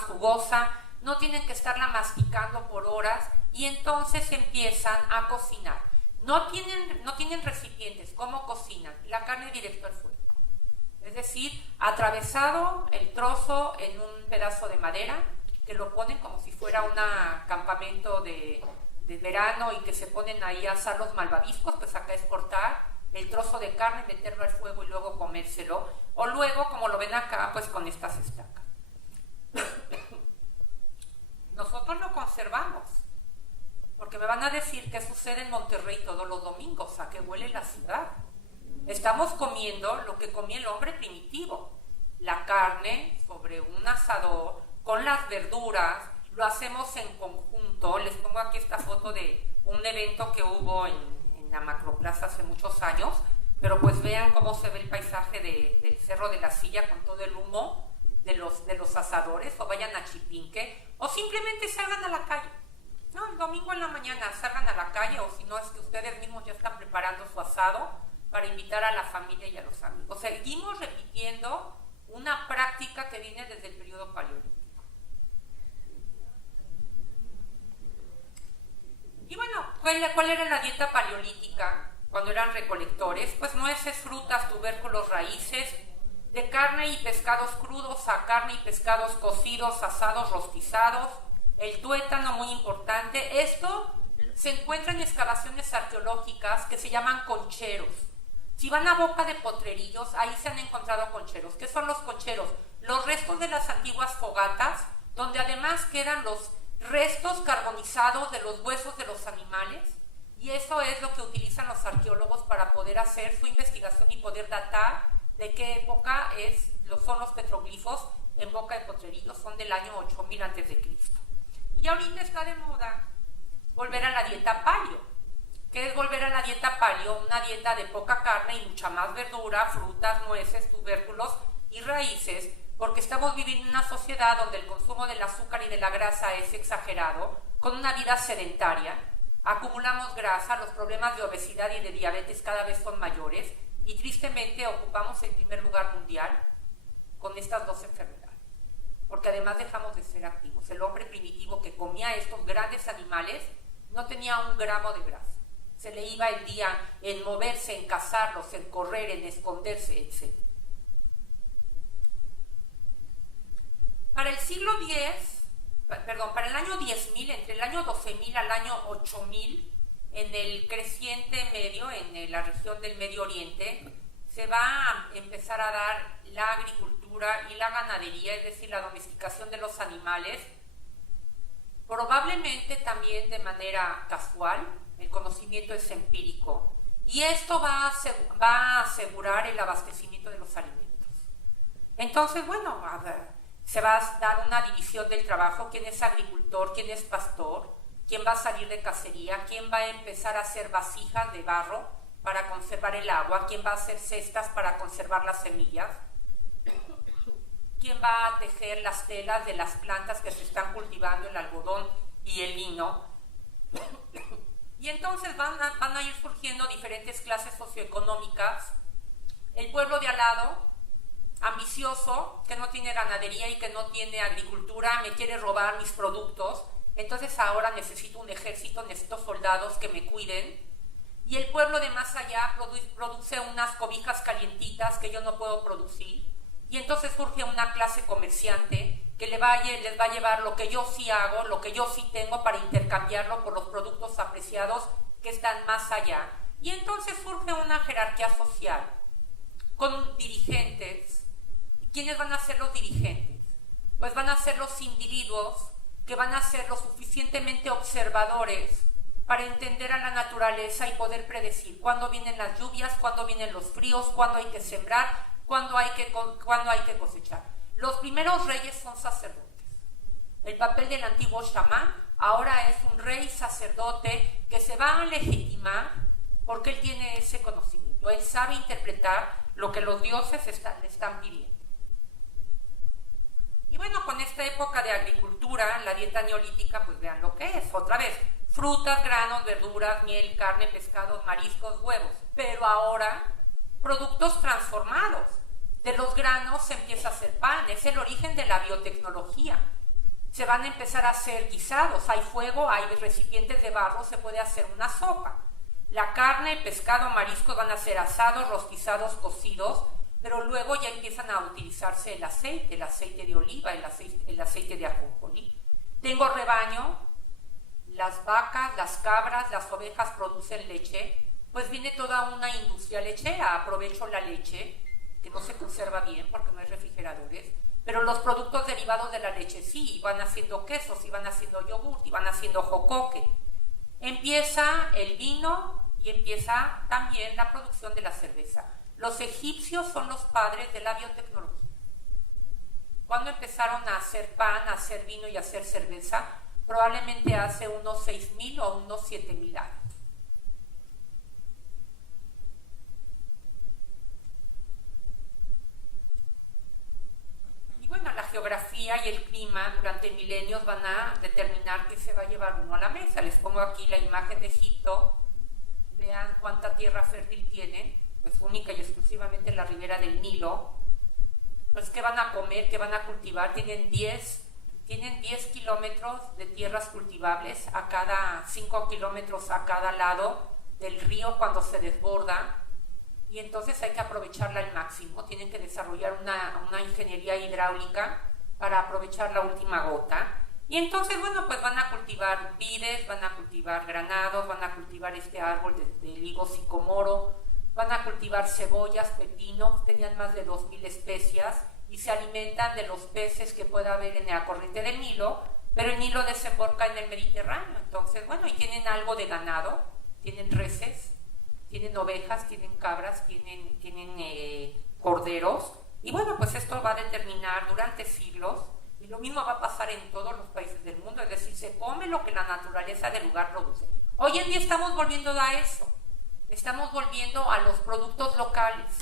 jugosa, no tienen que estarla masticando por horas y entonces empiezan a cocinar. No tienen recipientes. ¿Cómo cocinan? La carne directo al fuego. Es decir, atravesado el trozo en un pedazo de madera, que lo ponen como si fuera un campamento de verano y que se ponen ahí a asar los malvaviscos, pues acá es cortar el trozo de carne, meterlo al fuego y luego comérselo. O luego, como lo ven acá, pues con estas estacas. Nosotros lo conservamos, porque me van a decir qué sucede en Monterrey todos los domingos, a qué huele la ciudad. Estamos comiendo lo que comía el hombre primitivo, la carne sobre un asador, con las verduras, lo hacemos en conjunto. Les pongo aquí esta foto de un evento que hubo en la Macroplaza hace muchos años, pero pues vean cómo se ve el paisaje del Cerro de la Silla con todo el humo de los asadores, o vayan a Chipinque, o simplemente salgan a la calle. No, el domingo en la mañana salgan a la calle, o si no es que ustedes mismos ya están preparando su asado para invitar a la familia y a los amigos. Seguimos repitiendo una práctica que viene desde el periodo paleolítico. Y bueno, ¿cuál era la dieta paleolítica cuando eran recolectores? Pues nueces, frutas, tubérculos, raíces, de carne y pescados crudos a carne y pescados cocidos, asados, rostizados, el tuétano, muy importante. Esto se encuentra en excavaciones arqueológicas que se llaman concheros. Si van a Boca de Potrerillos, ahí se han encontrado concheros. ¿Qué son los concheros? Los restos de las antiguas fogatas, donde además quedan los restos carbonizados de los huesos de los animales, y eso es lo que utilizan los arqueólogos para poder hacer su investigación y poder datar de qué época son los petroglifos en Boca de Potrerillos. Son del año 8000 a.C. Y ahorita está de moda volver a la dieta paleo. ¿Qué es volver a la dieta paleo? Una dieta de poca carne y mucha más verdura, frutas, nueces, tubérculos y raíces, porque estamos viviendo en una sociedad donde el consumo del azúcar y de la grasa es exagerado, con una vida sedentaria, acumulamos grasa, los problemas de obesidad y de diabetes cada vez son mayores, y tristemente ocupamos el primer lugar mundial con estas dos enfermedades, porque además dejamos de ser activos. El hombre primitivo que comía estos grandes animales no tenía 1 gramo de grasa, Se le iba el día en moverse, en cazarlos, en correr, en esconderse, etc. Para el siglo para el año 10.000, entre el año 12.000 al año 8.000, en el creciente medio, en la región del Medio Oriente, se va a empezar a dar la agricultura y la ganadería, es decir, la domesticación de los animales, probablemente también de manera casual. El conocimiento es empírico, y esto va a asegurar el abastecimiento de los alimentos. Entonces, bueno, a ver, se va a dar una división del trabajo: quién es agricultor, quién es pastor, quién va a salir de cacería, quién va a empezar a hacer vasijas de barro para conservar el agua, quién va a hacer cestas para conservar las semillas, quién va a tejer las telas de las plantas que se están cultivando, el algodón y el lino. Y entonces van a ir surgiendo diferentes clases socioeconómicas. El pueblo de al lado, ambicioso, que no tiene ganadería y que no tiene agricultura, me quiere robar mis productos, entonces ahora necesito un ejército, necesito soldados que me cuiden. Y el pueblo de más allá produce unas cobijas calientitas que yo no puedo producir, y entonces surge una clase comerciante que les va a llevar lo que yo sí hago, lo que yo sí tengo, para intercambiarlo por los productos apreciados que están más allá. Y entonces surge una jerarquía social con dirigentes. ¿Quiénes van a ser los dirigentes? Pues van a ser los individuos que van a ser lo suficientemente observadores para entender a la naturaleza y poder predecir cuándo vienen las lluvias, cuándo vienen los fríos, cuándo hay que sembrar, cuándo hay que cosechar. Los primeros reyes son sacerdotes. El papel del antiguo chamán ahora es un rey sacerdote que se va a legitimar porque él tiene ese conocimiento. Él sabe interpretar lo que los dioses le están pidiendo. Y bueno, con esta época de agricultura, la dieta neolítica, pues vean lo que es. Otra vez, frutas, granos, verduras, miel, carne, pescados, mariscos, huevos. Pero ahora, productos transformados. De los granos se empieza a hacer pan, es el origen de la biotecnología. Se van a empezar a hacer guisados, hay fuego, hay recipientes de barro, se puede hacer una sopa. La carne, el pescado, mariscos van a ser asados, rostizados, cocidos, pero luego ya empiezan a utilizarse el aceite de oliva, el aceite de ajonjolí. Tengo rebaño, las vacas, las cabras, las ovejas producen leche, pues viene toda una industria lechera. Aprovecho la leche, que no se conserva bien porque no hay refrigeradores, pero los productos derivados de la leche sí, y van haciendo quesos, y van haciendo yogurt, y van haciendo jocoque. Empieza el vino y empieza también la producción de la cerveza. Los egipcios son los padres de la biotecnología. Cuando empezaron a hacer pan, a hacer vino y a hacer cerveza, probablemente hace unos 6.000 o unos 7.000 años. Bueno, la geografía y el clima durante milenios van a determinar qué se va a llevar uno a la mesa. Les pongo aquí la imagen de Egipto. Vean cuánta tierra fértil tienen, pues única y exclusivamente la ribera del Nilo. Pues qué van a comer, qué van a cultivar. Tienen 10 kilómetros de tierras cultivables, a cada 5 kilómetros a cada lado del río cuando se desborda. Y entonces hay que aprovecharla al máximo. Tienen que desarrollar una ingeniería hidráulica para aprovechar la última gota. Y entonces, bueno, pues van a cultivar vides, van a cultivar granados, van a cultivar este árbol de higo sicomoro, van a cultivar cebollas, pepinos. Tenían más de 2.000 especias y se alimentan de los peces que pueda haber en la corriente del Nilo, pero el Nilo desemboca en el Mediterráneo. Entonces, bueno, y tienen algo de ganado, tienen reses, tienen ovejas, tienen cabras, tienen corderos, y bueno, pues esto va a determinar durante siglos, y lo mismo va a pasar en todos los países del mundo, es decir, se come lo que la naturaleza del lugar produce. Hoy en día estamos volviendo a eso, estamos volviendo a los productos locales,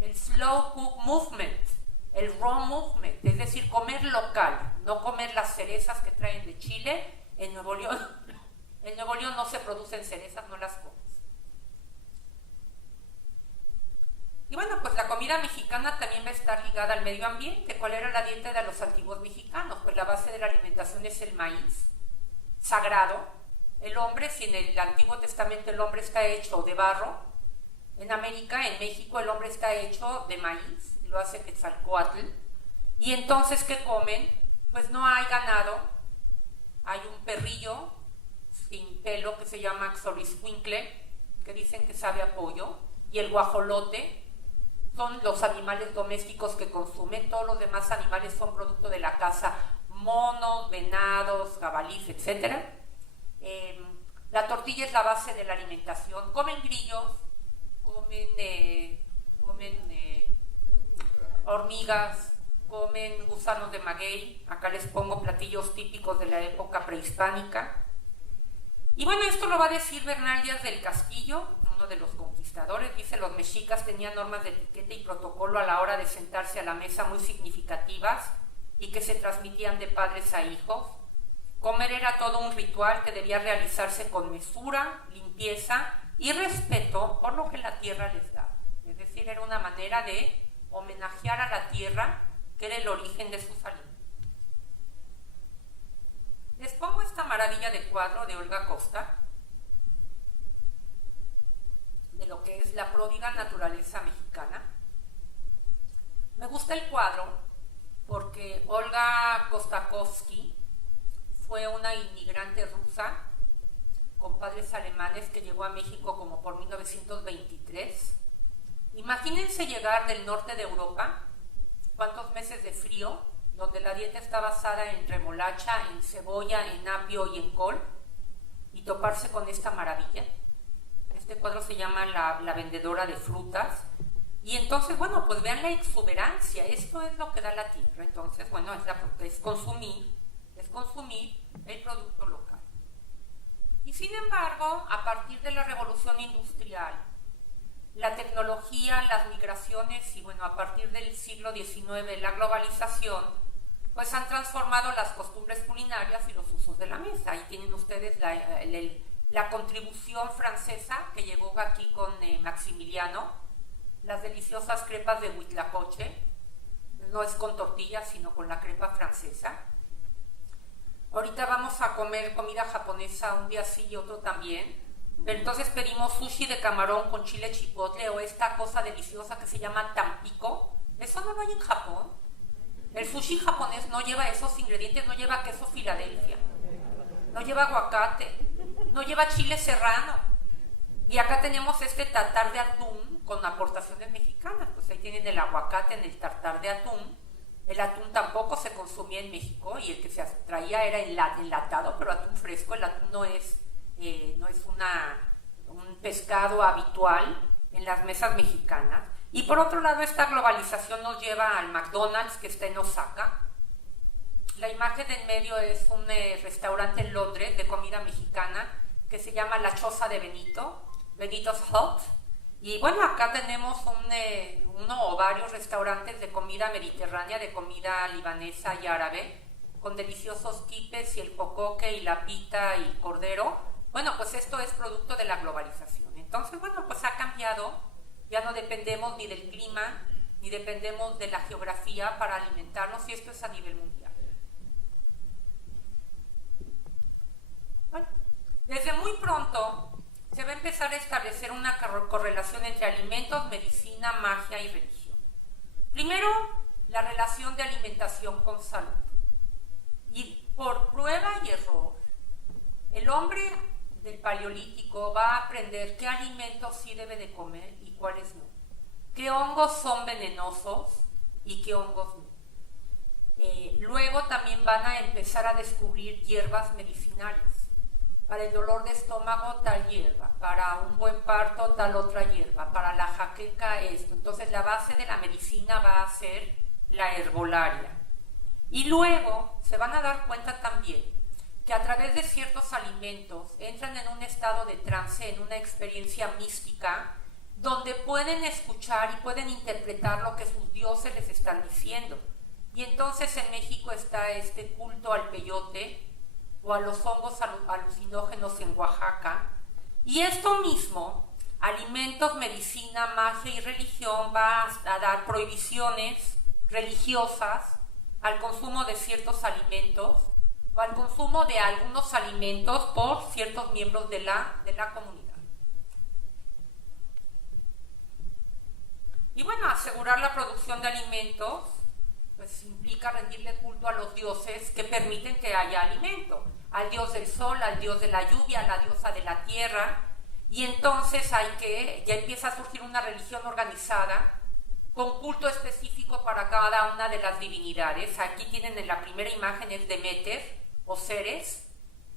el slow cook movement, el raw movement, es decir, comer local, no comer las cerezas que traen de Chile. En Nuevo León no se producen cerezas, no las comes. Y bueno, pues la comida mexicana también va a estar ligada al medio ambiente. ¿Cuál era la dieta de los antiguos mexicanos? Pues la base de la alimentación es el maíz sagrado, el hombre, si en el Antiguo Testamento el hombre está hecho de barro, en América, en México, el hombre está hecho de maíz, lo hace Quetzalcóatl, y entonces, ¿qué comen? Pues no hay ganado, hay un perrillo sin pelo que se llama Xolixcuincle, que dicen que sabe a pollo, y el guajolote son los animales domésticos que consumen. Todos los demás animales son producto de la caza, monos, venados, jabalíes, etc. La tortilla es la base de la alimentación. Comen grillos, comen hormigas, comen gusanos de maguey. Acá les pongo platillos típicos de la época prehispánica. Y bueno, esto lo va a decir Bernal Díaz del Castillo, uno de los conquistadores. Dice: los mexicas tenían normas de etiqueta y protocolo a la hora de sentarse a la mesa muy significativas y que se transmitían de padres a hijos. Comer era todo un ritual que debía realizarse con mesura, limpieza y respeto por lo que la tierra les da. Es decir, era una manera de homenajear a la tierra, que era el origen de sus alimentos. Les pongo esta maravilla de cuadro de Olga Costa, de lo que es la pródiga naturaleza mexicana. Me gusta el cuadro porque Olga Kostakowski fue una inmigrante rusa con padres alemanes que llegó a México como por 1923. Imagínense llegar del norte de Europa, cuántos meses de frío, donde la dieta está basada en remolacha, en cebolla, en apio y en col, y toparse con esta maravilla. Este cuadro se llama La vendedora de frutas. Y entonces, bueno, pues vean la exuberancia. Esto es lo que da la tierra. Entonces, bueno, es consumir el producto local. Y sin embargo, a partir de la revolución industrial, la tecnología, las migraciones y bueno, a partir del siglo XIX, la globalización, pues han transformado las costumbres culinarias y los usos de la mesa. Ahí tienen ustedes la contribución francesa que llegó aquí con Maximiliano, las deliciosas crepas de Huitlacoche, no es con tortillas, sino con la crepa francesa. Ahorita vamos a comer comida japonesa un día sí y otro también. Pero entonces pedimos sushi de camarón con chile chipotle o esta cosa deliciosa que se llama tampico. Eso no lo hay en Japón. El sushi japonés no lleva esos ingredientes, no lleva queso Filadelfia, no lleva aguacate, no lleva chile serrano. Y acá tenemos este tartar de atún con aportaciones mexicanas. Pues ahí tienen el aguacate en el tartar de atún. El atún tampoco se consumía en México y el que se traía era enlatado, pero atún fresco. El atún no es un pescado habitual en las mesas mexicanas. Y por otro lado, esta globalización nos lleva al McDonald's, que está en Osaka. La imagen de en medio es un restaurante en Londres de comida mexicana que se llama La Choza de Benito's Hut. Y bueno, acá tenemos uno o varios restaurantes de comida mediterránea, de comida libanesa y árabe, con deliciosos quipes y el jocoque y la pita y cordero. Bueno, pues esto es producto de la globalización. Entonces, bueno, pues ha cambiado. Ya no dependemos ni del clima, ni dependemos de la geografía para alimentarnos, y esto es a nivel mundial. Bueno, desde muy pronto se va a empezar a establecer una correlación entre alimentos, medicina, magia y religión. Primero, la relación de alimentación con salud. Y por prueba y error, el hombre del Paleolítico va a aprender qué alimentos sí debe de comer y cuáles no. Qué hongos son venenosos y qué hongos no. Luego también van a empezar a descubrir hierbas medicinales. Para el dolor de estómago, tal hierba. Para un buen parto, tal otra hierba. Para la jaqueca, esto. Entonces, la base de la medicina va a ser la herbolaria. Y luego se van a dar cuenta también que a través de ciertos alimentos entran en un estado de trance, en una experiencia mística, donde pueden escuchar y pueden interpretar lo que sus dioses les están diciendo. Y entonces en México está este culto al peyote, o a los hongos alucinógenos en Oaxaca. Y esto mismo, alimentos, medicina, magia y religión, va a dar prohibiciones religiosas al consumo de ciertos alimentos, o al consumo de algunos alimentos por ciertos miembros de la comunidad. Y bueno, asegurar la producción de alimentos pues implica rendirle culto a los dioses que permiten que haya alimento, al dios del sol, al dios de la lluvia, a la diosa de la tierra, y entonces ya empieza a surgir una religión organizada con culto específico para cada una de las divinidades. Aquí tienen en la primera imagen es Demeter o Ceres,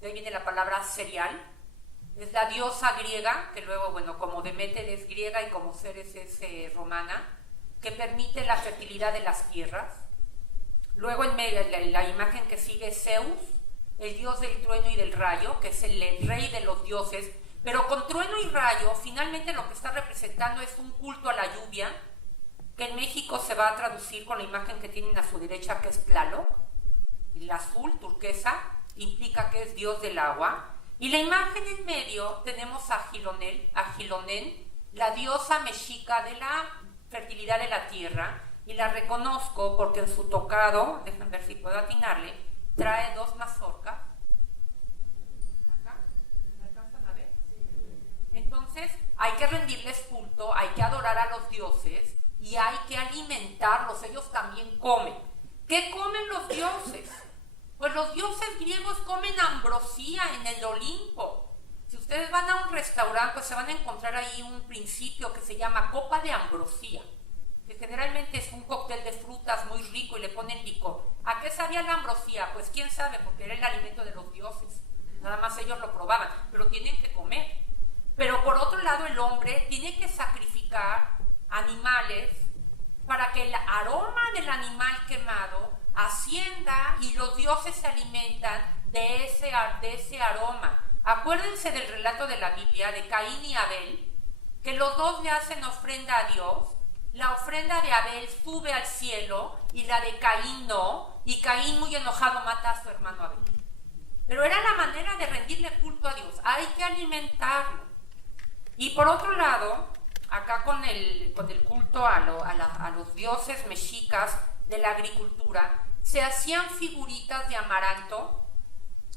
de ahí viene la palabra cereal, es la diosa griega, que luego, bueno, como Demeter es griega y como Ceres es romana, que permite la fertilidad de las tierras. Luego en la imagen que sigue es Zeus, el dios del trueno y del rayo, que es el rey de los dioses, pero con trueno y rayo finalmente lo que está representando es un culto a la lluvia, que en México se va a traducir con la imagen que tienen a su derecha, que es Tlaloc, el azul, turquesa, implica que es dios del agua. Y la imagen en medio tenemos a Gilonen, la diosa mexica de la fertilidad de la tierra, y la reconozco porque en su tocado, déjenme ver si puedo atinarle, trae 2 mazorcas. ¿Acá? ¿Me alcanzan a ver? Entonces hay que rendirles culto, hay que adorar a los dioses y hay que alimentarlos, ellos también comen. ¿Qué comen los dioses? Pues los dioses griegos comen ambrosía en el Olimpo. Si ustedes van a un restaurante, pues se van a encontrar ahí un principio que se llama copa de ambrosía, que generalmente es un cóctel de frutas muy rico y le ponen licor. ¿A qué sabía la ambrosía? Pues quién sabe, porque era el alimento de los dioses. Nada más ellos lo probaban, pero tienen que comer. Pero por otro lado, el hombre tiene que sacrificar animales para que el aroma del animal quemado ascienda y los dioses se alimentan de ese aroma. Acuérdense del relato de la Biblia de Caín y Abel, que los dos le hacen ofrenda a Dios. La ofrenda de Abel sube al cielo y la de Caín no, y Caín muy enojado mata a su hermano Abel. Pero era la manera de rendirle culto a Dios, hay que alimentarlo. Y por otro lado, acá con el culto a los dioses mexicas de la agricultura, se hacían figuritas de amaranto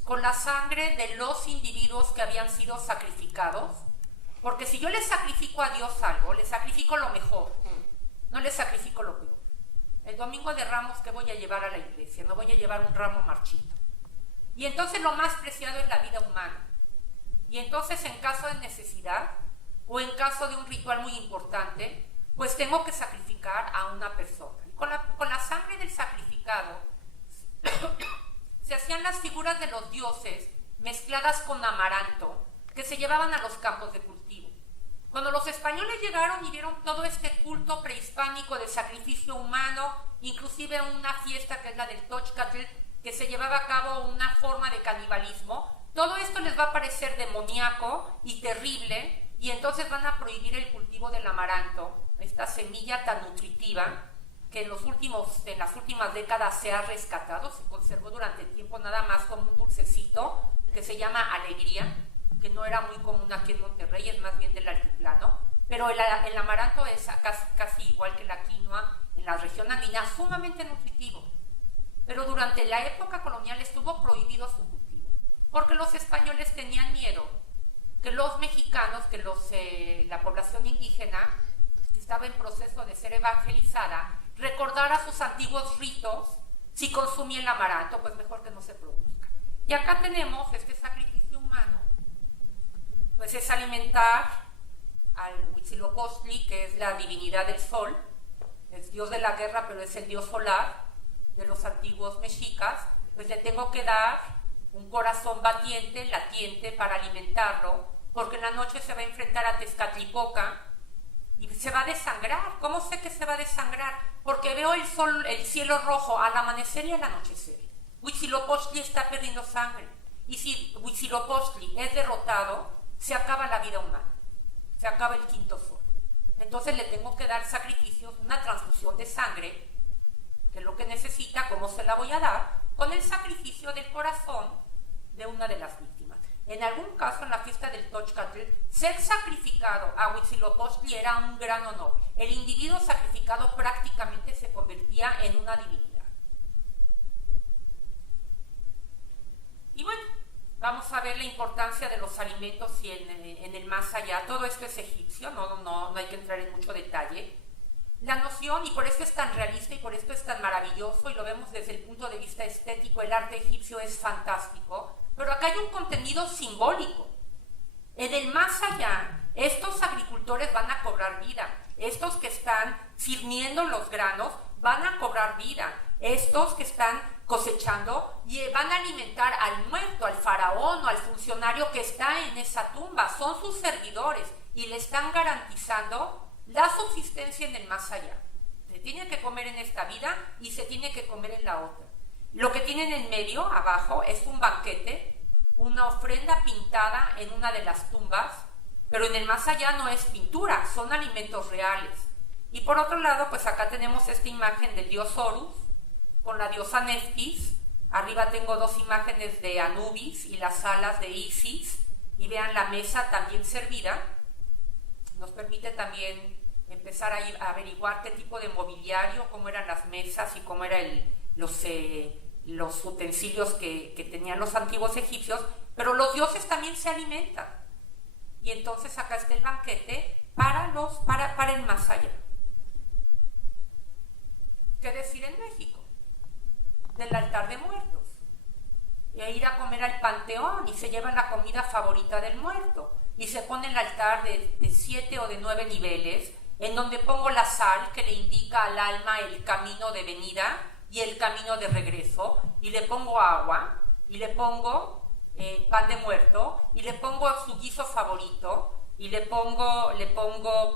con la sangre de los individuos que habían sido sacrificados, porque si yo le sacrifico a Dios algo, le sacrifico lo mejor, no le sacrifico lo peor. El domingo de Ramos, ¿qué voy a llevar a la iglesia? No voy a llevar un ramo marchito. Y entonces lo más preciado es la vida humana. Y entonces en caso de necesidad o en caso de un ritual muy importante, pues tengo que sacrificar a una persona. Y con la sangre del sacrificado se hacían las figuras de los dioses mezcladas con amaranto que se llevaban a los campos de cultivo. Cuando los españoles llegaron y vieron todo este culto prehispánico de sacrificio humano, inclusive una fiesta que es la del Tochcatl, que se llevaba a cabo una forma de canibalismo, todo esto les va a parecer demoníaco y terrible, y entonces van a prohibir el cultivo del amaranto, esta semilla tan nutritiva que en las últimas décadas se ha rescatado, se conservó durante tiempo nada más como un dulcecito que se llama alegría, que no era muy común aquí en Monterrey, es más bien del altiplano, pero el amaranto es casi igual que la quinoa en la región andina, sumamente nutritivo. Pero durante la época colonial estuvo prohibido su cultivo, porque los españoles tenían miedo que los mexicanos, la población indígena, que estaba en proceso de ser evangelizada, recordara sus antiguos ritos. Si consumía el amaranto, pues mejor que no se produzca. Y acá tenemos este sacrificio humano, pues es alimentar al Huitzilopochtli, que es la divinidad del sol, es dios de la guerra, pero es el dios solar de los antiguos mexicas. Pues le tengo que dar un corazón batiente, latiente, para alimentarlo, porque en la noche se va a enfrentar a Tezcatlipoca y se va a desangrar. ¿Cómo sé que se va a desangrar? Porque veo el sol, el cielo rojo al amanecer y al anochecer. Huitzilopochtli está perdiendo sangre, y si Huitzilopochtli es derrotado, se acaba la vida humana, se acaba el quinto sol. Entonces le tengo que dar sacrificios, una transfusión de sangre, que es lo que necesita. ¿Cómo se la voy a dar? Con el sacrificio del corazón de una de las víctimas. En algún caso, en la fiesta del Tochcatl, ser sacrificado a Huitzilopochtli era un gran honor. El individuo sacrificado prácticamente se convertía en una divinidad. Vamos a ver la importancia de los alimentos y en el más allá. Todo esto es egipcio, no hay que entrar en mucho detalle. La noción, y por eso es tan realista y por esto es tan maravilloso, y lo vemos desde el punto de vista estético, el arte egipcio es fantástico, pero acá hay un contenido simbólico. En el más allá, estos agricultores van a cobrar vida, estos que están sirviendo los granos van a cobrar vida, estos que están cosechando y van a alimentar al muerto, al faraón o al funcionario que está en esa tumba, son sus servidores y le están garantizando la subsistencia en el más allá. Se tiene que comer en esta vida y se tiene que comer en la otra. Lo que tienen en medio, abajo, es un banquete, una ofrenda pintada en una de las tumbas, pero en el más allá no es pintura, son alimentos reales. Y por otro lado, pues acá tenemos esta imagen del dios Horus con la diosa Neftis. Arriba tengo dos imágenes de Anubis y las alas de Isis, y vean la mesa también servida. Nos permite también empezar a averiguar qué tipo de mobiliario, cómo eran las mesas y cómo eran los utensilios que tenían los antiguos egipcios, pero los dioses también se alimentan. Y entonces acá está el banquete para el más allá. ¿Qué decir en México? Del altar de muertos. Y ir a comer al panteón y se lleva la comida favorita del muerto. Y se pone el altar de 7 o de 9 niveles, en donde pongo la sal que le indica al alma el camino de venida y el camino de regreso, y le pongo agua, y le pongo pan de muerto, y le pongo su guiso favorito, y le pongo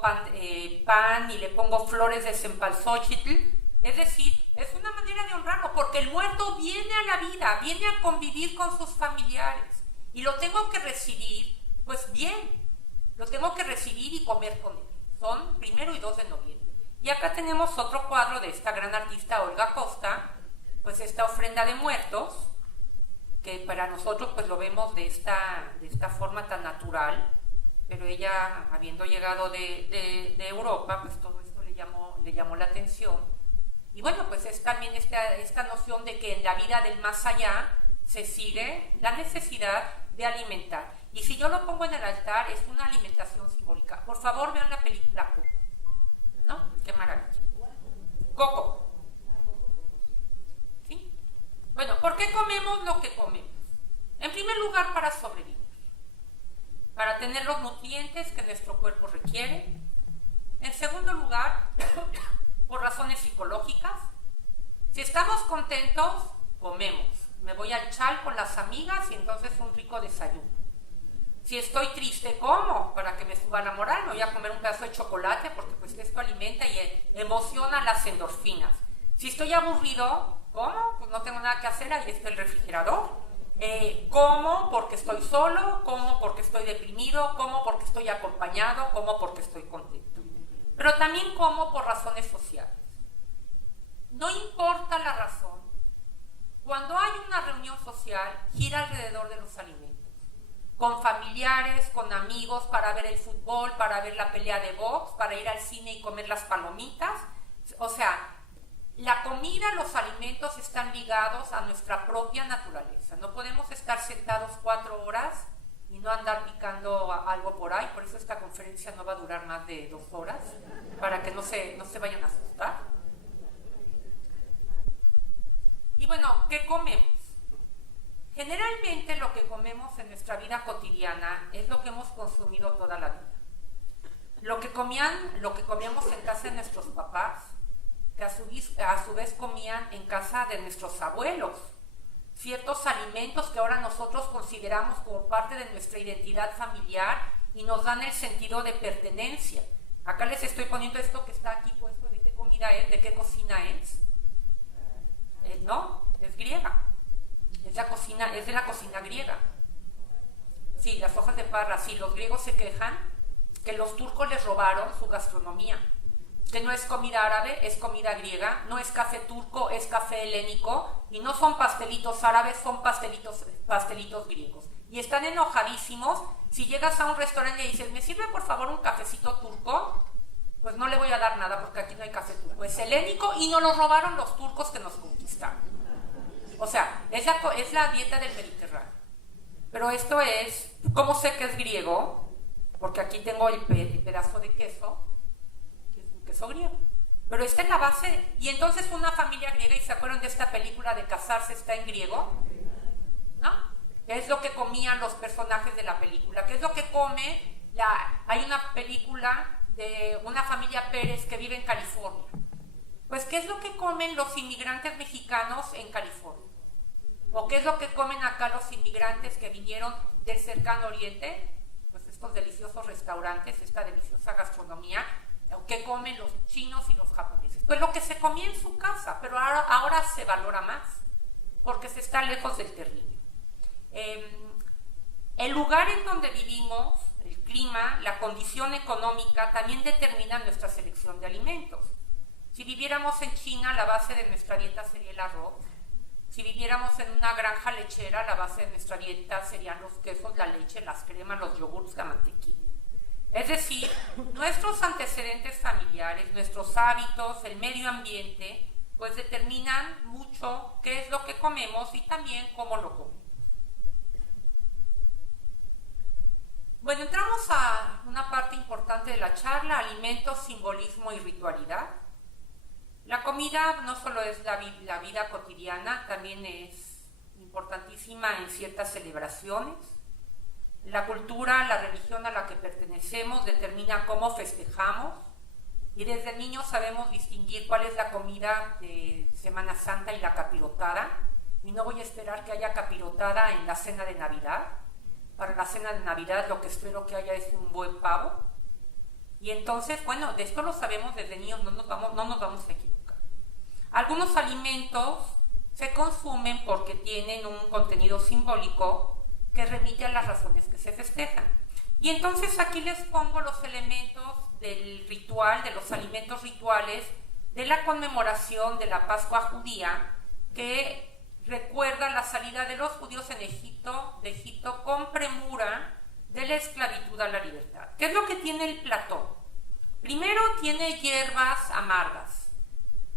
pan, y le pongo flores de cempasúchil. Es decir, es una manera de honrarlo, porque el muerto viene a la vida, viene a convivir con sus familiares, y lo tengo que recibir, pues bien, lo tengo que recibir y comer con él. Son 1 y 2 de noviembre. Y acá tenemos otro cuadro de esta gran artista Olga Costa, pues esta ofrenda de muertos, que para nosotros pues lo vemos de esta forma tan natural, pero ella, habiendo llegado de Europa, pues todo esto le llamó la atención. Y bueno, pues es también esta noción de que en la vida del más allá se sigue la necesidad de alimentar. Y si yo lo pongo en el altar, es una alimentación simbólica. Por favor, vean la película Coco. ¿No? Qué maravilla. Coco. ¿Sí? Bueno, ¿por qué comemos lo que comemos? En primer lugar, para sobrevivir. Para tener los nutrientes que nuestro cuerpo requiere. En segundo lugar, por razones psicológicas. Si estamos contentos, comemos. Me voy al chal con las amigas y entonces un rico desayuno. Si estoy triste, como para que me suba la moral, me voy a comer un pedazo de chocolate porque pues esto alimenta y emociona las endorfinas. Si estoy aburrido, ¿cómo? Pues no tengo nada que hacer, ahí está el refrigerador. Como porque estoy solo, como porque estoy deprimido, como porque estoy acompañado, como porque estoy contento. Pero también como por razones sociales. No importa la razón, cuando hay una reunión social, gira alrededor de los alimentos. Con familiares, con amigos, para ver el fútbol, para ver la pelea de box, para ir al cine y comer las palomitas. O sea, la comida, los alimentos están ligados a nuestra propia naturaleza. No podemos estar sentados 4 horas y no andar picando algo por ahí. Por eso esta conferencia no va a durar más de 2 horas, para que no se vayan a asustar. Y bueno, ¿qué comemos? Generalmente lo que comemos en nuestra vida cotidiana es lo que hemos consumido toda la vida. Lo que comíamos en casa de nuestros papás, que a su vez comían en casa de nuestros abuelos. Ciertos alimentos que ahora nosotros consideramos como parte de nuestra identidad familiar y nos dan el sentido de pertenencia. Acá les estoy poniendo esto que está aquí puesto, de qué comida es, de qué cocina es. No, es griega. Es de la cocina griega. Sí, las hojas de parra. Sí, los griegos se quejan que los turcos les robaron su gastronomía. Que no es comida árabe, es comida griega. No es café turco, es café helénico. Y no son pastelitos árabes, son pastelitos griegos. Y están enojadísimos. Si llegas a un restaurante y dices, ¿me sirve por favor un cafecito turco? Pues no le voy a dar nada porque aquí no hay café turco. Es helénico y nos lo robaron los turcos que nos conquistaron. O sea, es la dieta del Mediterráneo. Pero esto es, ¿cómo sé que es griego? Porque aquí tengo el pedazo de queso, que es un queso griego. Pero está en la base, y entonces una familia griega, y se acuerdan de esta película de Casarse, está en griego, ¿no? ¿Qué es lo que comían los personajes de la película? ¿Qué es lo que come? Hay una película de una familia Pérez que vive en California. Pues, ¿qué es lo que comen los inmigrantes mexicanos en California? ¿O qué es lo que comen acá los inmigrantes que vinieron del cercano oriente? Pues estos deliciosos restaurantes, esta deliciosa gastronomía, que comen los chinos y los japoneses. Pues lo que se comía en su casa, pero ahora se valora más, porque se está lejos del terrible. El lugar en donde vivimos, el clima, la condición económica, también determinan nuestra selección de alimentos. Si viviéramos en China, la base de nuestra dieta sería el arroz. Si viviéramos en una granja lechera, la base de nuestra dieta serían los quesos, la leche, las cremas, los yogurts, la mantequilla. Es decir, nuestros antecedentes familiares, nuestros hábitos, el medio ambiente, pues determinan mucho qué es lo que comemos y también cómo lo comemos. Bueno, entramos a una parte importante de la charla, alimentos, simbolismo y ritualidad. La comida no solo es la vida cotidiana, también es importantísima en ciertas celebraciones. La cultura, la religión a la que pertenecemos determina cómo festejamos, y desde niños sabemos distinguir cuál es la comida de Semana Santa y la capirotada, y no voy a esperar que haya capirotada en la cena de Navidad. Para la cena de Navidad lo que espero que haya es un buen pavo, y entonces, bueno, de esto lo sabemos desde niños, no nos vamos a equivocar. Algunos alimentos se consumen porque tienen un contenido simbólico que remite a las razones que se festejan. Y entonces aquí les pongo los elementos del ritual, de los alimentos rituales, de la conmemoración de la Pascua judía, que recuerda la salida de los judíos de Egipto con premura de la esclavitud a la libertad. ¿Qué es lo que tiene el plató? Primero tiene hierbas amargas,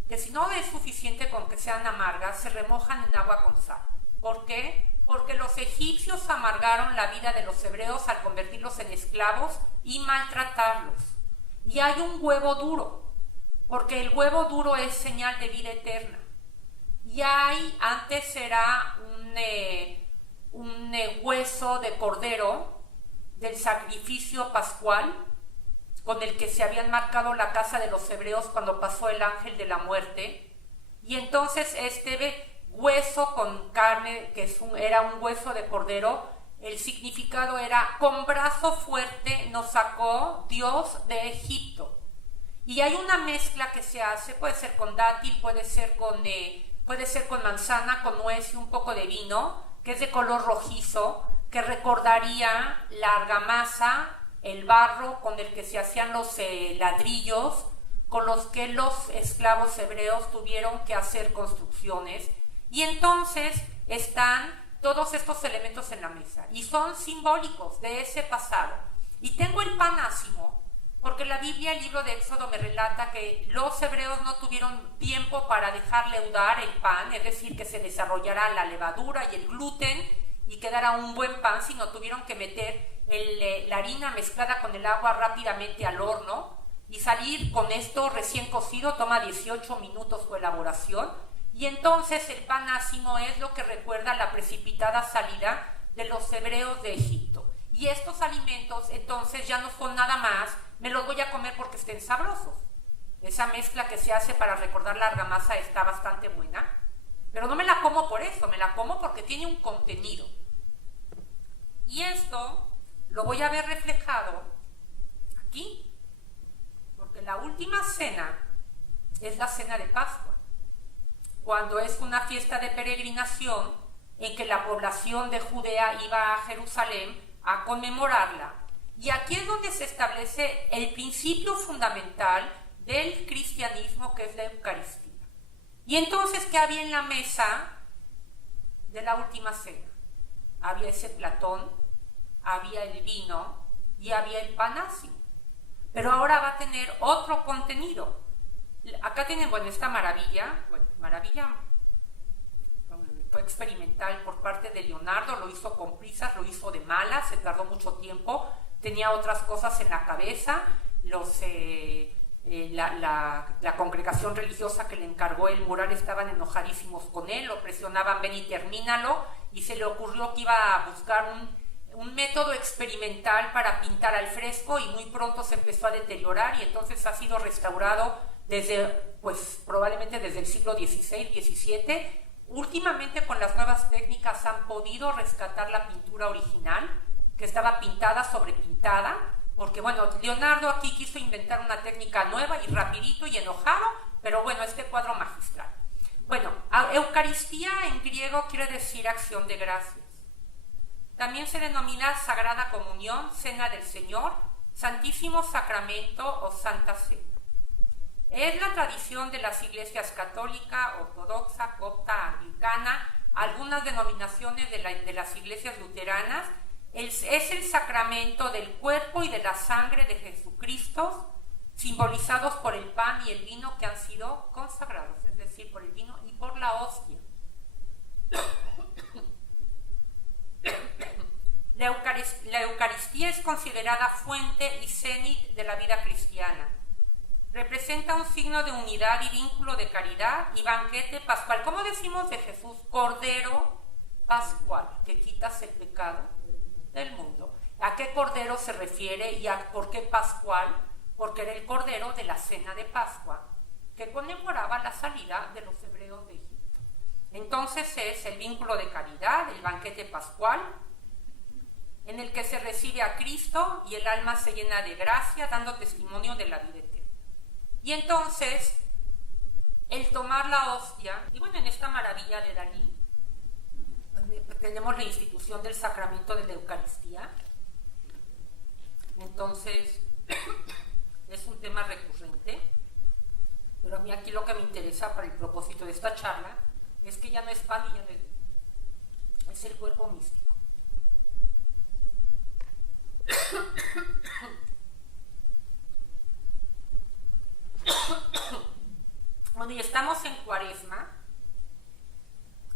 que si no es suficiente con que sean amargas, se remojan en agua con sal. ¿Por qué? Porque los egipcios amargaron la vida de los hebreos al convertirlos en esclavos y maltratarlos. Y hay un huevo duro, porque el huevo duro es señal de vida eterna. Y antes era un hueso de cordero del sacrificio pascual, con el que se habían marcado la casa de los hebreos cuando pasó el ángel de la muerte. Y entonces hueso con carne, que era un hueso de cordero, el significado era: con brazo fuerte nos sacó Dios de Egipto. Y hay una mezcla que se hace, puede ser con dátil, puede ser con manzana, con nuez y un poco de vino, que es de color rojizo, que recordaría la argamasa, el barro con el que se hacían los ladrillos, con los que los esclavos hebreos tuvieron que hacer construcciones. Y entonces están todos estos elementos en la mesa y son simbólicos de ese pasado. Y tengo el pan ácimo, porque la Biblia, el libro de Éxodo, me relata que los hebreos no tuvieron tiempo para dejar leudar el pan, es decir, que se desarrollara la levadura y el gluten y quedara un buen pan, sino tuvieron que meter la harina mezclada con el agua rápidamente al horno y salir con esto recién cocido. Toma 18 minutos su elaboración. Y entonces el pan ácimo es lo que recuerda la precipitada salida de los hebreos de Egipto. Y estos alimentos entonces ya no son nada más, me los voy a comer porque estén sabrosos. Esa mezcla que se hace para recordar la argamasa está bastante buena, pero no me la como por eso, me la como porque tiene un contenido. Y esto lo voy a ver reflejado aquí, porque la última cena es la cena de Pascua, cuando es una fiesta de peregrinación en que la población de Judea iba a Jerusalén a conmemorarla. Y aquí es donde se establece el principio fundamental del cristianismo, que es la Eucaristía. Y entonces, ¿qué había en la mesa de la última cena? Había ese platón, había el vino y había el pan ácimo. Pero ahora va a tener otro contenido. Acá tienen, esta maravilla, fue experimental por parte de Leonardo, lo hizo con prisas, lo hizo de malas, se tardó mucho tiempo, tenía otras cosas en la cabeza, la congregación religiosa que le encargó el mural estaban enojadísimos con él, lo presionaban, ven y termínalo, y se le ocurrió que iba a buscar un método experimental para pintar al fresco, y muy pronto se empezó a deteriorar, y entonces ha sido restaurado probablemente desde el siglo XVI, XVII. Últimamente con las nuevas técnicas han podido rescatar la pintura original, que estaba pintada sobre pintada, porque bueno, Leonardo aquí quiso inventar una técnica nueva y rapidito y enojado, pero bueno, este cuadro magistral. Bueno, Eucaristía en griego quiere decir acción de gracias. También se denomina Sagrada Comunión, Cena del Señor, Santísimo Sacramento o Santa Cena. Es la tradición de las iglesias católica, ortodoxa, copta, anglicana, algunas denominaciones de las iglesias luteranas. Es el sacramento del cuerpo y de la sangre de Jesucristo, simbolizados por el pan y el vino que han sido consagrados, es decir, por el vino y por la hostia. La Eucaristía es considerada fuente y cenit de la vida cristiana. Representa un signo de unidad y vínculo de caridad y banquete pascual. ¿Cómo decimos de Jesús? Cordero pascual, que quitas el pecado del mundo. ¿A qué cordero se refiere y por qué pascual? Porque era el cordero de la cena de Pascua, que conmemoraba la salida de los hebreos de Egipto. Entonces es el vínculo de caridad, el banquete pascual, en el que se recibe a Cristo y el alma se llena de gracia, dando testimonio de la vida eterna. Y entonces, el tomar la hostia, y bueno, en esta maravilla de Dalí, tenemos la institución del sacramento de la Eucaristía. Entonces, es un tema recurrente, pero a mí aquí lo que me interesa para el propósito de esta charla es que ya no es pan y ya no es vino, es el cuerpo místico. Bueno, y estamos en Cuaresma,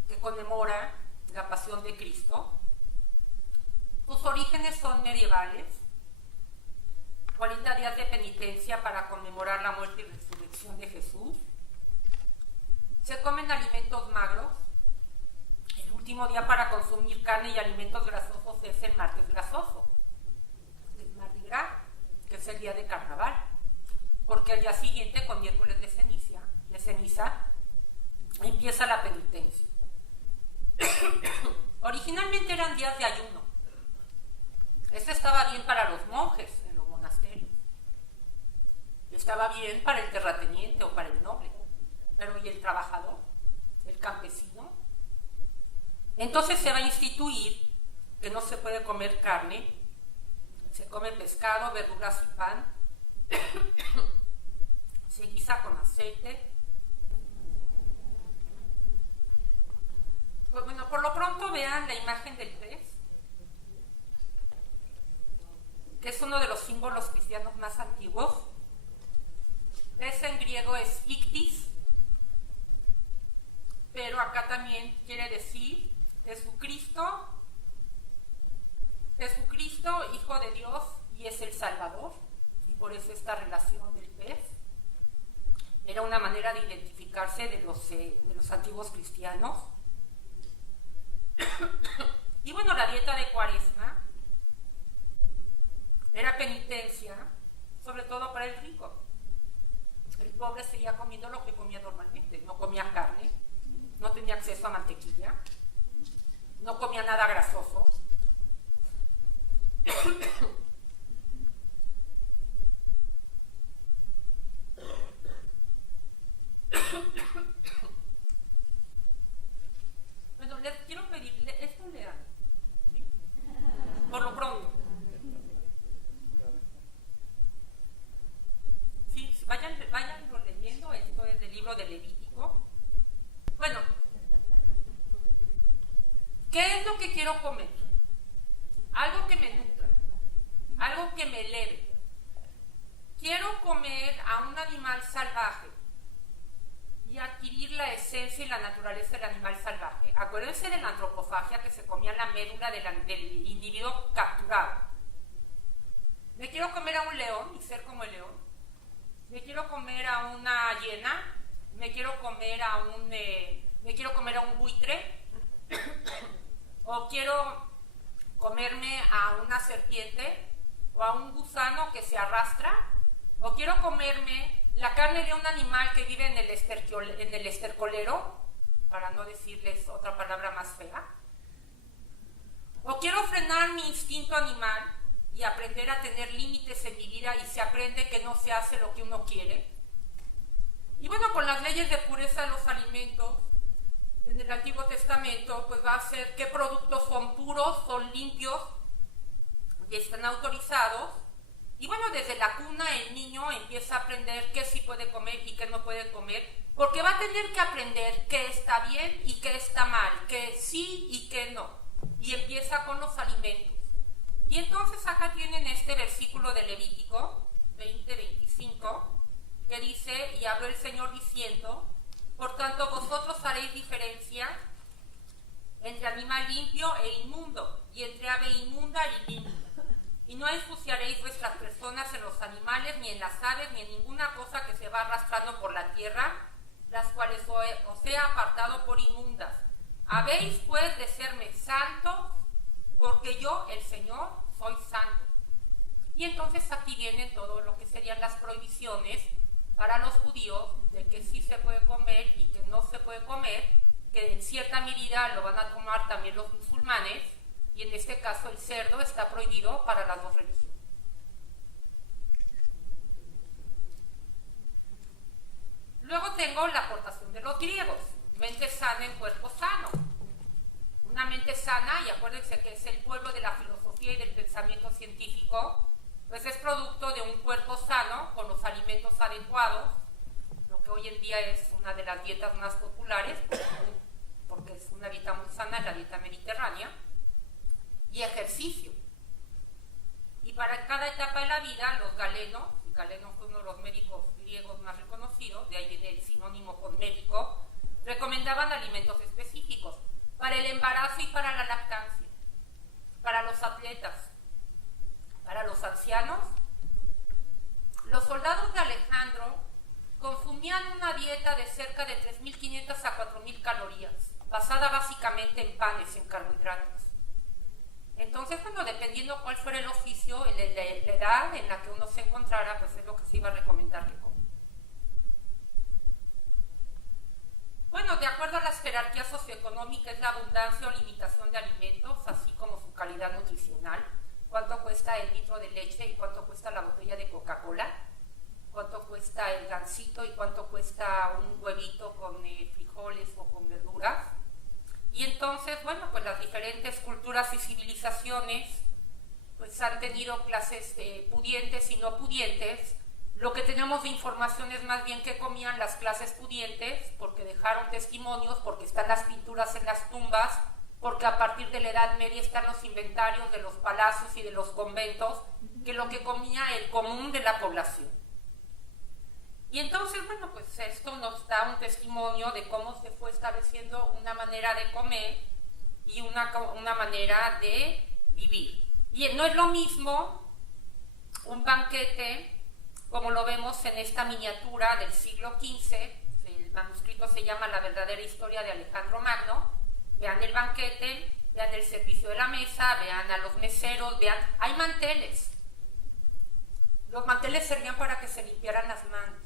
que conmemora la pasión de Cristo. Sus orígenes son medievales, 40 días de penitencia para conmemorar la muerte y resurrección de Jesús. Se comen alimentos magros. El último día para consumir carne y alimentos grasosos es el martes grasoso, el Mardi Gras, que es el día de carnaval, porque al día siguiente, con miércoles de ceniza, empieza la penitencia. Originalmente eran días de ayuno. Esto estaba bien para los monjes en los monasterios, estaba bien para el terrateniente o para el noble, pero ¿y el trabajador? ¿El campesino? Entonces se va a instituir que no se puede comer carne, se come pescado, verduras y pan, se guisa con aceite. Pues bueno, por lo pronto vean la imagen del pez, que es uno de los símbolos cristianos más antiguos. Pez en griego es ictis, pero acá también quiere decir Jesucristo, Hijo de Dios, y es el Salvador, y por eso esta relación del pez era una manera de identificarse de los antiguos cristianos. Y bueno, la dieta de Cuaresma era penitencia, sobre todo para el rico. El pobre seguía comiendo lo que comía normalmente, no comía carne, no tenía acceso a mantequilla, no comía nada grasoso. Bueno, les quiero pedirle, esto lean, ¿sí? Por lo pronto. Sí, vayanlo leyendo, esto es del libro de Levítico. Bueno, ¿qué es lo que quiero comer? Algo que me nutra, algo que me eleve. Quiero comer a un animal salvaje y adquirir la esencia y la naturaleza del animal salvaje. Acuérdense de la antropofagia, que se comía la médula del individuo capturado. Me quiero comer a un león y ser como el león. Me quiero comer a una hiena. Me quiero comer a un buitre. O quiero comerme a una serpiente o a un gusano que se arrastra. O quiero comerme la carne de un animal que vive en el estercolero, para no decirles otra palabra más fea. O quiero frenar mi instinto animal y aprender a tener límites en mi vida, y se aprende que no se hace lo que uno quiere. Y bueno, con las leyes de pureza de los alimentos en el Antiguo Testamento, pues va a ser qué productos son puros, son limpios y están autorizados. Y bueno, desde la cuna el niño empieza a aprender qué sí puede comer y qué no puede comer, porque va a tener que aprender qué está bien y qué está mal, qué sí y qué no. Y empieza con los alimentos. Y entonces acá tienen este versículo de Levítico 20:25, que dice: y habló el Señor diciendo, por tanto vosotros haréis diferencia entre animal limpio e inmundo, y entre ave inmunda y limpia. Y no ensuciaréis vuestras personas en los animales, ni en las aves, ni en ninguna cosa que se va arrastrando por la tierra, las cuales os he apartado por inmundas. Habéis pues de serme santos, porque yo, el Señor, soy santo. Y entonces aquí vienen todo lo que serían las prohibiciones para los judíos, de que sí se puede comer y que no se puede comer, que en cierta medida lo van a tomar también los musulmanes. Y en este caso el cerdo está prohibido para las dos religiones. Luego tengo la aportación de los griegos. Mente sana en cuerpo sano. Una mente sana, y acuérdense que es el pueblo de la filosofía y del pensamiento científico, pues es producto de un cuerpo sano con los alimentos adecuados, lo que hoy en día es una de las dietas más populares, porque es una dieta muy sana, la dieta mediterránea. Y ejercicio. Y para cada etapa de la vida, los galenos, y Galeno fue uno de los médicos griegos más reconocidos, de ahí viene el sinónimo con médico, recomendaban alimentos específicos para el embarazo y para la lactancia, para los atletas, para los ancianos. Los soldados de Alejandro consumían una dieta de cerca de 3.500 a 4.000 calorías, basada básicamente en panes, en carbohidratos. Entonces, bueno, dependiendo cuál fuera el oficio, la edad en la que uno se encontrara, pues es lo que se iba a recomendar que coma. Bueno, de acuerdo a las jerarquías socioeconómicas, es la abundancia o limitación de alimentos, así como su calidad nutricional. ¿Cuánto cuesta el litro de leche y cuánto cuesta la botella de Coca-Cola? ¿Cuánto cuesta el gansito y cuánto cuesta un huevito con frijoles o con verduras? Y entonces, bueno, pues las diferentes culturas y civilizaciones pues han tenido clases pudientes y no pudientes. Lo que tenemos de información es más bien que comían las clases pudientes, porque dejaron testimonios, porque están las pinturas en las tumbas, porque a partir de la Edad Media están los inventarios de los palacios y de los conventos, que lo que comía el común de la población. Y entonces, bueno, pues esto nos da un testimonio de cómo se fue estableciendo una manera de comer y una manera de vivir. Y no es lo mismo un banquete, como lo vemos en esta miniatura del siglo XV, el manuscrito se llama La verdadera historia de Alejandro Magno. Vean el banquete, vean el servicio de la mesa, vean a los meseros, vean, hay manteles. Los manteles servían para que se limpiaran las manos.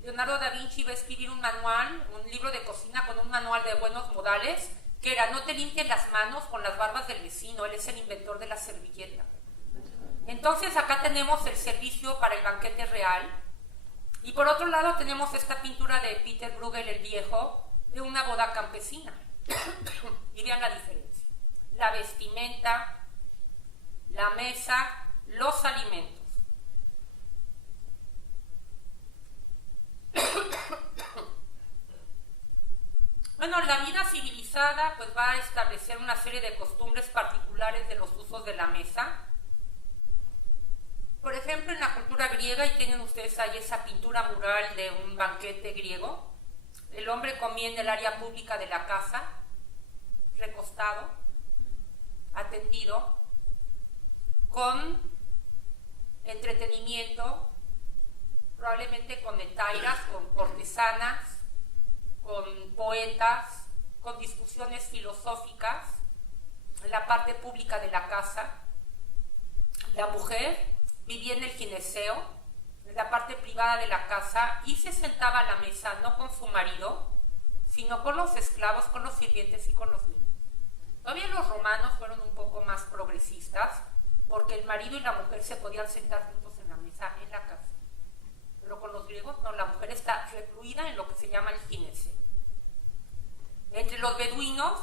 Leonardo da Vinci va a escribir un manual, un libro de cocina con un manual de buenos modales, que era: no te limpies las manos con las barbas del vecino. Él es el inventor de la servilleta. Entonces acá tenemos el servicio para el banquete real, y por otro lado tenemos esta pintura de Peter Bruegel el Viejo, de una boda campesina. Y vean la diferencia: la vestimenta, la mesa, los alimentos. Bueno, la vida civilizada pues va a establecer una serie de costumbres particulares de los usos de la mesa. Por ejemplo, en la cultura griega, y tienen ustedes ahí esa pintura mural de un banquete griego, el hombre comía en el área pública de la casa, recostado, atendido, con entretenimiento, probablemente con etairas, con cortesanas, con poetas, con discusiones filosóficas, en la parte pública de la casa. La mujer vivía en el gineceo, en la parte privada de la casa, y se sentaba a la mesa no con su marido, sino con los esclavos, con los sirvientes y con los niños. Todavía los romanos fueron un poco más progresistas, porque el marido y la mujer se podían sentar juntos en la mesa en la casa. Pero con los griegos no, la mujer está recluida en lo que se llama el gineceo. Entre los beduinos,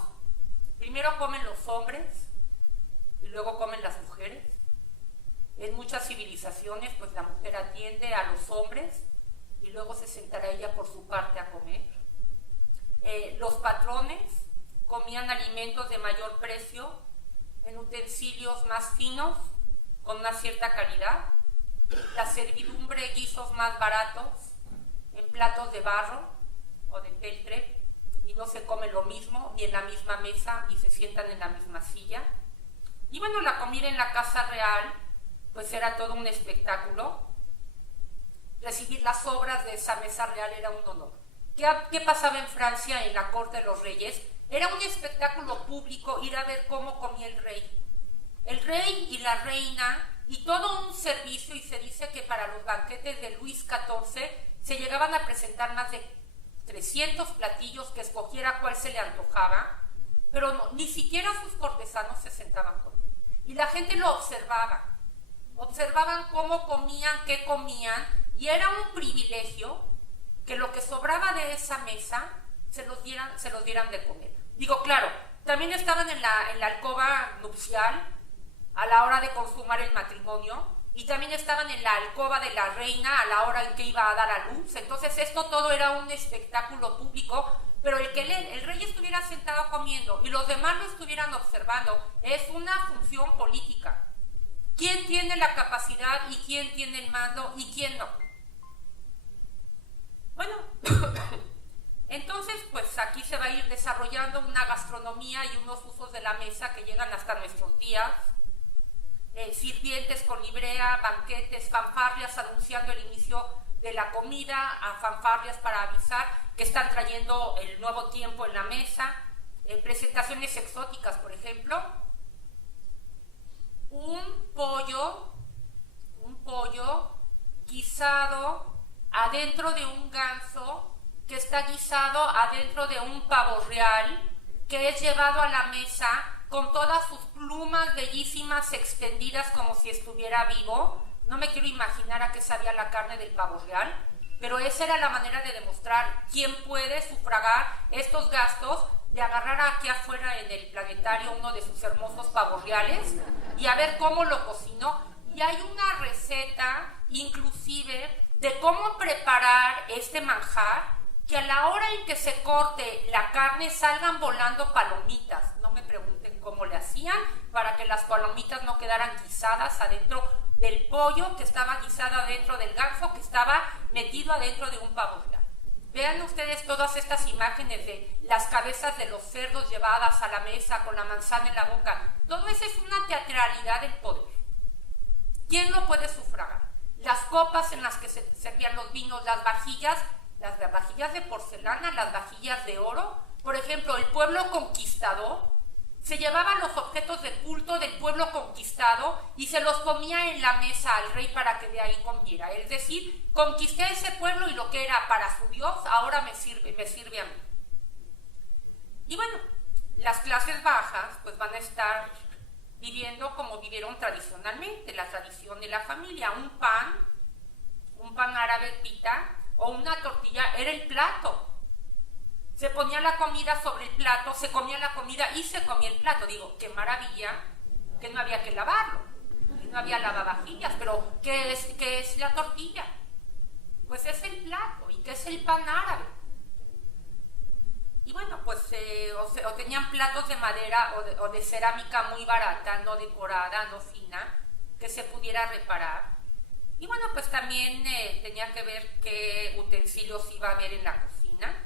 primero comen los hombres y luego comen las mujeres. En muchas civilizaciones, pues la mujer atiende a los hombres y luego se sentará ella por su parte a comer. Los patrones comían alimentos de mayor precio en utensilios más finos, con una cierta calidad. La servidumbre, guisos más baratos, en platos de barro o de peltre, y no se come lo mismo ni en la misma mesa y se sientan en la misma silla. Y bueno, la comida en la casa real pues era todo un espectáculo. Recibir las obras de esa mesa real era un honor. ¿Qué pasaba en Francia en la corte de los reyes? Era un espectáculo público ir a ver cómo comía el rey. El rey y la reina, y todo un servicio, y se dice que para los banquetes de Luis XIV se llegaban a presentar más de 300 platillos, que escogiera cuál se le antojaba, pero no, ni siquiera sus cortesanos se sentaban con él. Y la gente lo observaba. Observaban cómo comían, qué comían, y era un privilegio que lo que sobraba de esa mesa se los dieran de comer. Digo, claro, también estaban en la alcoba nupcial a la hora de consumar el matrimonio, y también estaban en la alcoba de la reina a la hora en que iba a dar a luz. Entonces esto todo era un espectáculo público, pero el que el rey estuviera sentado comiendo y los demás lo estuvieran observando es una función política. ¿Quién tiene la capacidad y quién tiene el mando y quién no? Bueno, entonces pues aquí se va a ir desarrollando una gastronomía y unos usos de la mesa que llegan hasta nuestros días. Sirvientes con librea, banquetes, fanfarrias anunciando el inicio de la comida, a fanfarrias para avisar que están trayendo el nuevo tiempo en la mesa. Presentaciones exóticas, por ejemplo. Un pollo guisado adentro de un ganso, que está guisado adentro de un pavo real, que es llevado a la mesa con todas sus plumas bellísimas extendidas como si estuviera vivo. No me quiero imaginar a qué sabía la carne del pavo real, pero esa era la manera de demostrar quién puede sufragar estos gastos de agarrar aquí afuera en el planetario uno de sus hermosos pavos reales y a ver cómo lo cocinó. Y hay una receta inclusive de cómo preparar este manjar, que a la hora en que se corte la carne salgan volando palomitas. No me pregunten cómo le hacían para que las palomitas no quedaran guisadas adentro del pollo, que estaba guisado adentro del ganso, que estaba metido adentro de un pavo real. Vean ustedes todas estas imágenes de las cabezas de los cerdos llevadas a la mesa con la manzana en la boca. Todo eso es una teatralidad del poder. ¿Quién lo puede sufragar? Las copas en las que se servían los vinos, las vajillas de porcelana, las vajillas de oro. Por ejemplo, el pueblo conquistador se llevaba los objetos de culto del pueblo conquistado y se los comía en la mesa al rey para que de ahí comiera. Es decir, conquisté a ese pueblo y lo que era para su Dios ahora me sirve a mí. Y bueno, las clases bajas pues van a estar viviendo como vivieron tradicionalmente, la tradición de la familia. Un pan árabe pita o una tortilla era el plato. Se ponía la comida sobre el plato, se comía la comida y se comía el plato. Digo, qué maravilla que no había que lavarlo, no había lavavajillas, pero ¿qué es la tortilla? Pues es el plato. ¿Y qué es el pan árabe? Y bueno, pues o tenían platos de madera o de cerámica muy barata, no decorada, no fina, que se pudiera reparar. Y bueno, pues también tenía que ver qué utensilios iba a haber en la cocina.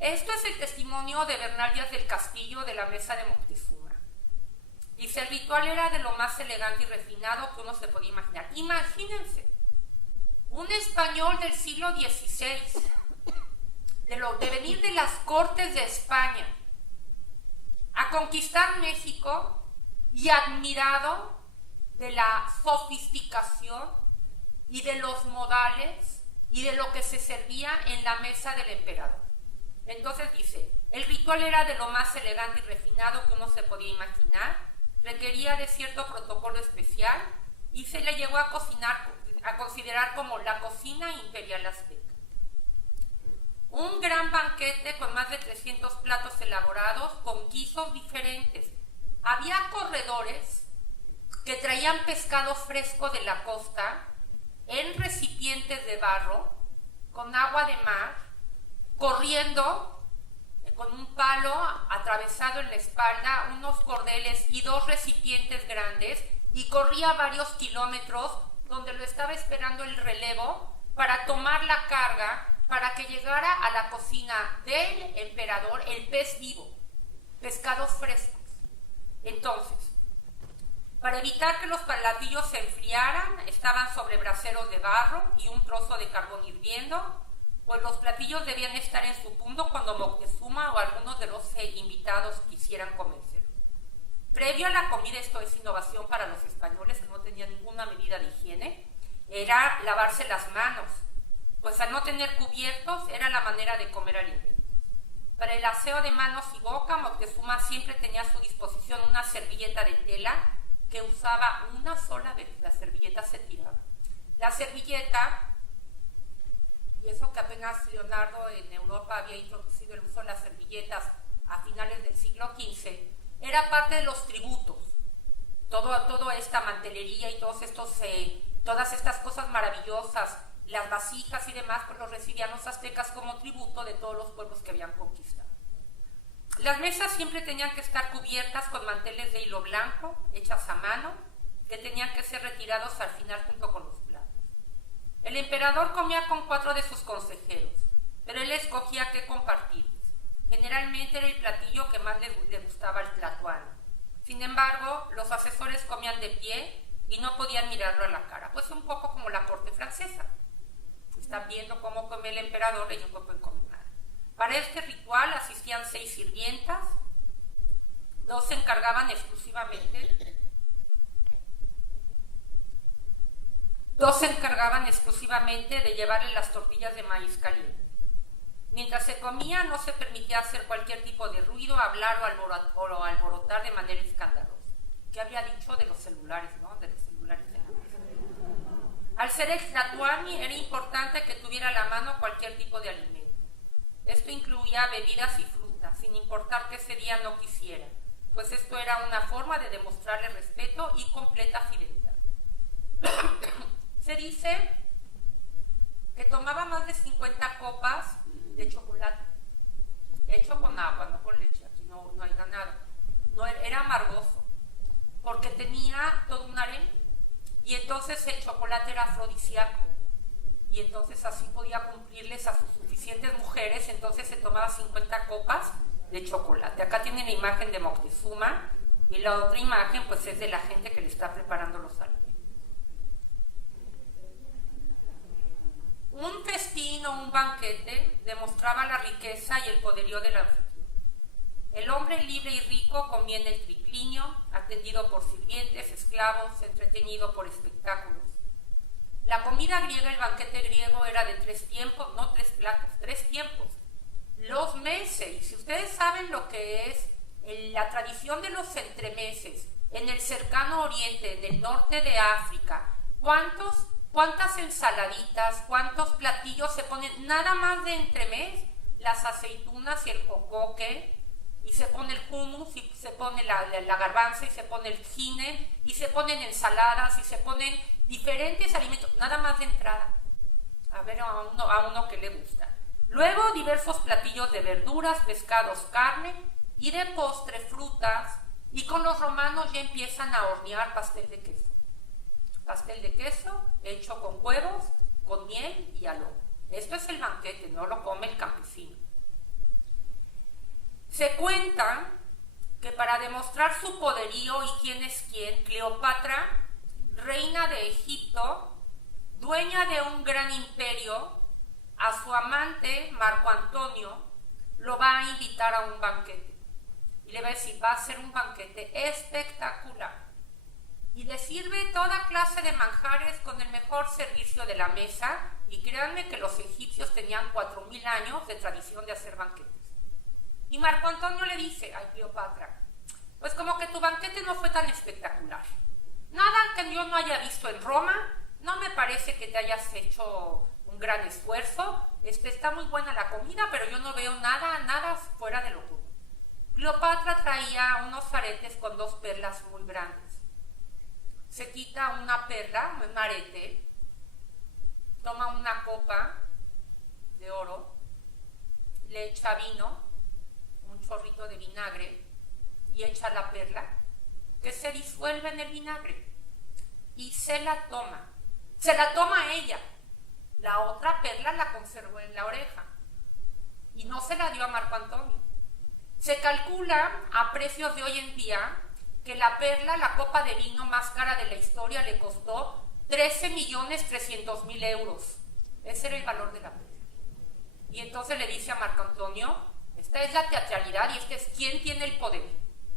Esto es el testimonio de Bernal Díaz del Castillo de la mesa de Moctezuma. Dice, el ritual era de lo más elegante y refinado que uno se podía imaginar. Imagínense, un español del siglo XVI, de venir de las cortes de España a conquistar México y admirado de la sofisticación y de los modales y de lo que se servía en la mesa del emperador. Entonces dice, el ritual era de lo más elegante y refinado que uno se podía imaginar, requería de cierto protocolo especial y se le llegó a considerar como la cocina imperial azteca. Un gran banquete con más de 300 platos elaborados con guisos diferentes. Había corredores que traían pescado fresco de la costa en recipientes de barro con agua de mar, corriendo con un palo atravesado en la espalda, unos cordeles y 2 recipientes grandes, y corría varios kilómetros donde lo estaba esperando el relevo para tomar la carga para que llegara a la cocina del emperador el pez vivo, pescados frescos. Entonces, para evitar que los platillos se enfriaran, estaban sobre braseros de barro y un trozo de carbón hirviendo, pues los platillos debían estar en su punto cuando Moctezuma o algunos de los invitados quisieran comérselo. Previo a la comida, esto es innovación para los españoles que no tenían ninguna medida de higiene, era lavarse las manos, pues al no tener cubiertos era la manera de comer alimentos. Para el aseo de manos y boca, Moctezuma siempre tenía a su disposición una servilleta de tela que usaba una sola vez. La servilleta se tiraba. La servilleta, y eso que apenas Leonardo en Europa había introducido el uso de las servilletas a finales del siglo XV, era parte de los tributos. Toda esta mantelería y todas estas cosas maravillosas, las vasijas y demás, pues los recibían los aztecas como tributo de todos los pueblos que habían conquistado. Las mesas siempre tenían que estar cubiertas con manteles de hilo blanco, hechas a mano, que tenían que ser retirados al final junto con los platos. El emperador comía con 4 de sus consejeros, pero él escogía qué compartir. Generalmente era el platillo que más le gustaba al tlatoani. Sin embargo, los asesores comían de pie y no podían mirarlo a la cara, pues un poco como la corte francesa. Están viendo cómo come el emperador, ellos no pueden comer nada. Para este ritual asistían 6 sirvientas, 2 se encargaban exclusivamente de llevarle las tortillas de maíz caliente. Mientras se comía no se permitía hacer cualquier tipo de ruido, hablar o alborotar de manera escandalosa. ¿Qué había dicho de los celulares, no? De los celulares en la mesa. Al ser el tlatoani era importante que tuviera a la mano cualquier tipo de alimento. Esto incluía bebidas y frutas, sin importar que ese día no quisiera, pues esto era una forma de demostrarle respeto y completa fidelidad. Se dice que tomaba más de 50 copas de chocolate, hecho con agua, no con leche, aquí no hay ganado. No, era amargoso, porque tenía todo un harén, y entonces el chocolate era afrodisíaco, y entonces así podía cumplirles a sus suficientes mujeres. Entonces se tomaba 50 copas de chocolate. Acá tienen la imagen de Moctezuma, y la otra imagen pues es de la gente que le está preparando los alimentos. Un festín o un banquete demostraba la riqueza y el poderío del anfitrión. El hombre libre y rico comía en el triclinio, atendido por sirvientes, esclavos, entretenido por espectáculos. La comida griega, el banquete griego, era de 3 tiempos, no 3 platos, 3 tiempos. Los meses, y si ustedes saben lo que es la tradición de los entremeses en el cercano oriente, en el norte de África, ¿cuántas ensaladitas, cuántos platillos se ponen nada más de entremés? Las aceitunas y el jocoque, y se pone el hummus, y se pone la garbanza, y se pone el jine, y se ponen ensaladas, y se ponen diferentes alimentos, nada más de entrada, a ver a uno que le gusta. Luego diversos platillos de verduras, pescados, carne, y de postre frutas, y con los romanos ya empiezan a hornear pastel de queso. pastel de queso hecho con huevos, con miel y aloe. Esto es el banquete, no lo come el campesino. Se cuenta que para demostrar su poderío y quién es quién, Cleopatra, reina de Egipto, dueña de un gran imperio, a su amante Marco Antonio lo va a invitar a un banquete. Y le va a decir, va a ser un banquete espectacular. Y le sirve toda clase de manjares con el mejor servicio de la mesa. Y créanme que los egipcios tenían 4000 años de tradición de hacer banquetes. Y Marco Antonio le dice a Cleopatra, pues como que tu banquete no fue tan espectacular. Nada que yo no haya visto en Roma, no me parece que te hayas hecho un gran esfuerzo, está muy buena la comida, pero yo no veo nada fuera de lo común. Cleopatra traía unos aretes con 2 perlas muy grandes. Se quita una perla, un arete, toma una copa de oro, le echa vino, un chorrito de vinagre, y echa la perla, que se disuelve en el vinagre, y se la toma ella. La otra perla la conservó en la oreja, y no se la dio a Marco Antonio. Se calcula a precios de hoy en día que la perla, la copa de vino más cara de la historia, le costó 13.300.000 euros. Ese era el valor de la perla. Y entonces le dice a Marco Antonio, esta es la teatralidad y este es quién tiene el poder.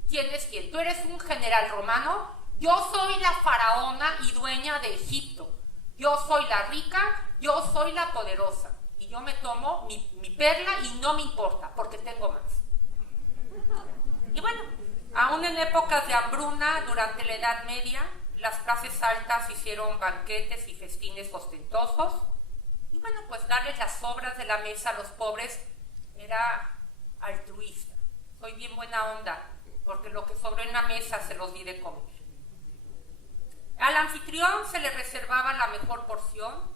¿Quién es quién? Tú eres un general romano, yo soy la faraona y dueña de Egipto. Yo soy la rica, yo soy la poderosa. Y yo me tomo mi perla y no me importa, porque tengo más. Y bueno, aún en épocas de hambruna, durante la Edad Media, las clases altas hicieron banquetes y festines ostentosos. Y bueno, pues darles las sobras de la mesa a los pobres era altruista. Soy bien buena onda, porque lo que sobró en la mesa se los di de comer. Al anfitrión se le reservaba la mejor porción.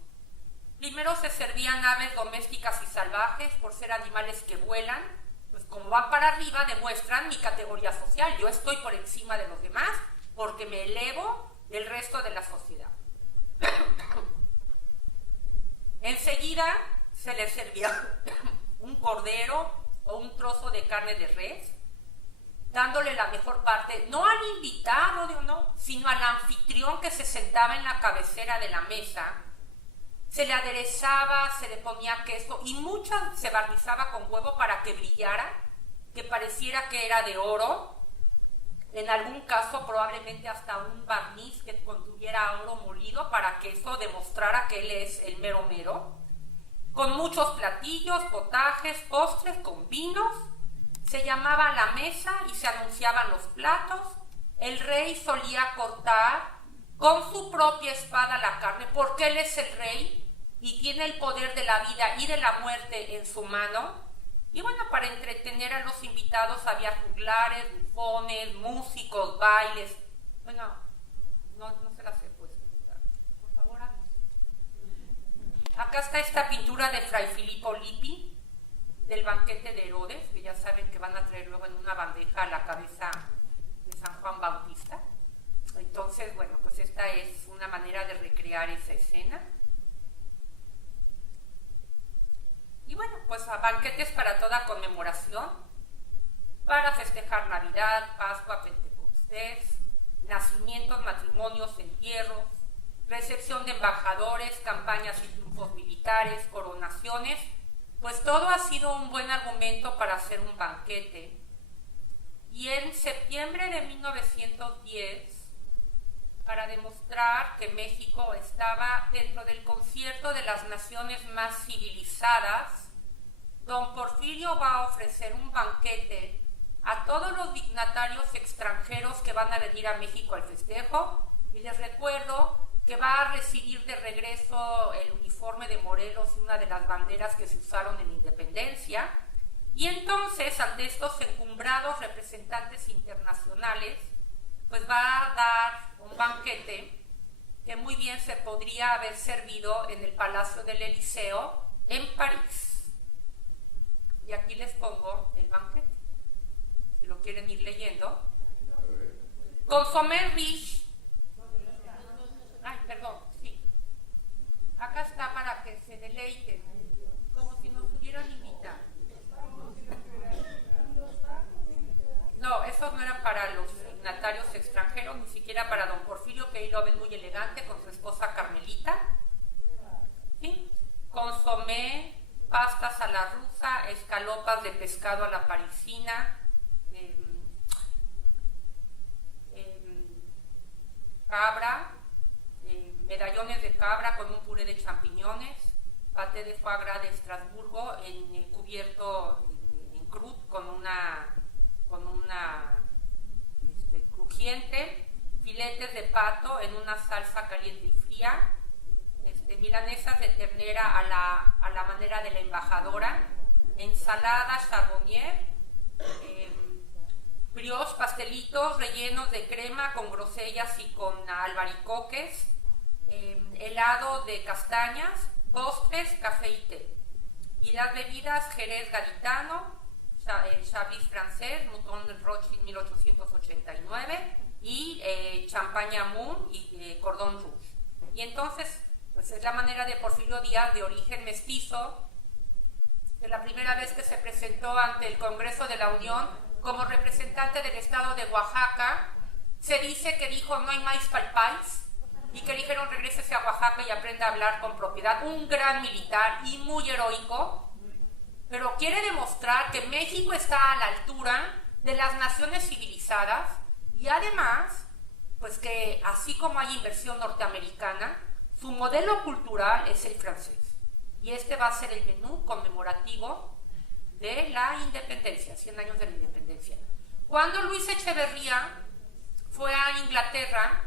Primero se servían aves domésticas y salvajes, por ser animales que vuelan, pues como van para arriba demuestran mi categoría social. Yo estoy por encima de los demás porque me elevo del resto de la sociedad. Enseguida se le servía un cordero o un trozo de carne de res, dándole la mejor parte, no al invitado, no, sino al anfitrión que se sentaba en la cabecera de la mesa. Se le aderezaba, se le ponía queso y mucho se barnizaba con huevo para que brillara, que pareciera que era de oro. En algún caso probablemente hasta un barniz que contuviera oro molido para que eso demostrara que él es el mero mero. Con muchos platillos, potajes, postres, con vinos. Se llamaba la mesa y se anunciaban los platos. El rey solía cortar con su propia espada la carne, porque él es el rey y tiene el poder de la vida y de la muerte en su mano. Y bueno, para entretener a los invitados había juglares, bufones, músicos, bailes. Bueno, no se las he puesto. Por favor, acá está esta pintura de Fray Filippo Lippi, del banquete de Herodes, que ya saben que van a traer luego en una bandeja a la cabeza de San Juan Bautista. Entonces, bueno, pues esta es una manera de recrear esa escena. Y bueno, pues a banquetes para toda conmemoración, para festejar Navidad, Pascua, Pentecostés, nacimientos, matrimonios, entierros, recepción de embajadores, campañas y triunfos militares, coronaciones, pues todo ha sido un buen argumento para hacer un banquete. Y en septiembre de 1910, para demostrar que México estaba dentro del concierto de las naciones más civilizadas, don Porfirio va a ofrecer un banquete a todos los dignatarios extranjeros que van a venir a México al festejo, y les recuerdo que va a recibir de regreso el uniforme de Morelos y una de las banderas que se usaron en la Independencia. Y entonces, ante estos encumbrados representantes internacionales, pues va a dar un banquete que muy bien se podría haber servido en el Palacio del Eliseo en París. Y aquí les pongo el banquete, si lo quieren ir leyendo. Consomé riche. Ay, elegante con su esposa Carmelita. ¿Sí? Consomé, pastas a la rusa, escalopas de pescado a la parisina, cabra, medallones de cabra con un puré de champiñones, paté de foie gras de Estrasburgo cubierto en croûte con una crujiente, filetes de pato en una salsa caliente y fría, milanesas de ternera a la manera de la embajadora, ensalada charbonnier, brioches, pastelitos rellenos de crema con grosellas y con albaricoques, helado de castañas, postres, café y té. Y las bebidas Jerez gaditano, Chablis francés, Mouton Rothschild 1889 y Champagne Moon y Cordon Rouge. Y entonces, pues es la manera de Porfirio Díaz, de origen mestizo, que la primera vez que se presentó ante el Congreso de la Unión como representante del estado de Oaxaca, se dice que dijo no hay maíz para el país, y que dijeron regrésese a Oaxaca y aprenda a hablar con propiedad. Un gran militar y muy heroico, pero quiere demostrar que México está a la altura de las naciones civilizadas, y además, pues que así como hay inversión norteamericana, su modelo cultural es el francés. Y este va a ser el menú conmemorativo de la independencia, 100 años de la independencia. Cuando Luis Echeverría fue a Inglaterra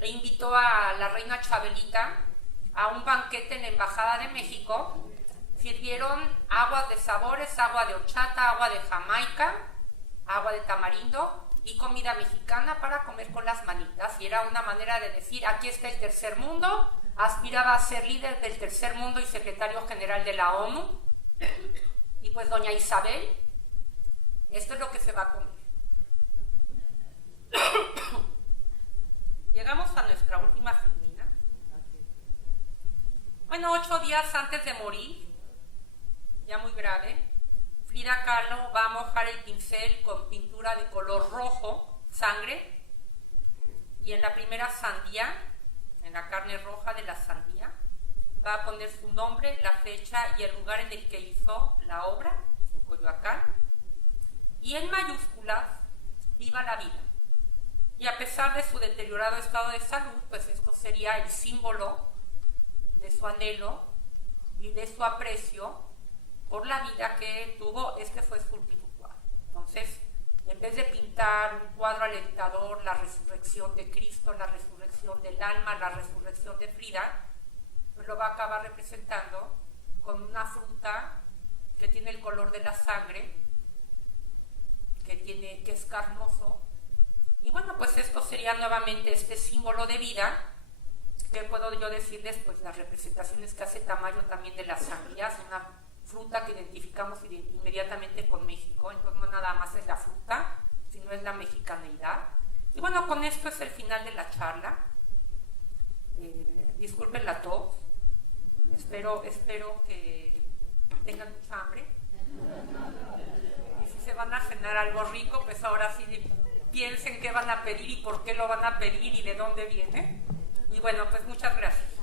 e invitó a la reina Chabelita a un banquete en la Embajada de México, sirvieron aguas de sabores, agua de horchata, agua de Jamaica, agua de tamarindo y comida mexicana para comer con las manitas, y era una manera de decir aquí está el tercer mundo. Aspiraba a ser líder del tercer mundo y secretario general de la ONU, y pues doña Isabel, esto es lo que se va a comer. Llegamos a nuestra última filmina. Bueno, 8 días antes de morir, ya muy grave, Frida Kahlo va a mojar el pincel con pintura de color rojo, sangre, y en la primera sandía, en la carne roja de la sandía, va a poner su nombre, la fecha y el lugar en el que hizo la obra, en Coyoacán, y en mayúsculas, viva la vida. Y a pesar de su deteriorado estado de salud, pues esto sería el símbolo de su anhelo y de su aprecio por la vida que tuvo. Este fue su último cuadro. Entonces, en vez de pintar un cuadro alentador, la resurrección de Cristo, la resurrección del alma, la resurrección de Frida, pues lo va a acabar representando con una fruta que tiene el color de la sangre, que es carnoso. Y bueno, pues esto sería nuevamente este símbolo de vida. ¿Qué puedo yo decirles? Pues las representaciones que hace Tamayo también de las sandías, una fruta que identificamos inmediatamente con México. Entonces no nada más es la fruta, sino es la mexicaneidad. Y bueno, con esto es el final de la charla. Disculpen la tos. Espero que tengan mucha hambre. Y si se van a cenar algo rico, pues ahora sí piensen qué van a pedir y por qué lo van a pedir y de dónde viene. Y bueno, pues muchas gracias.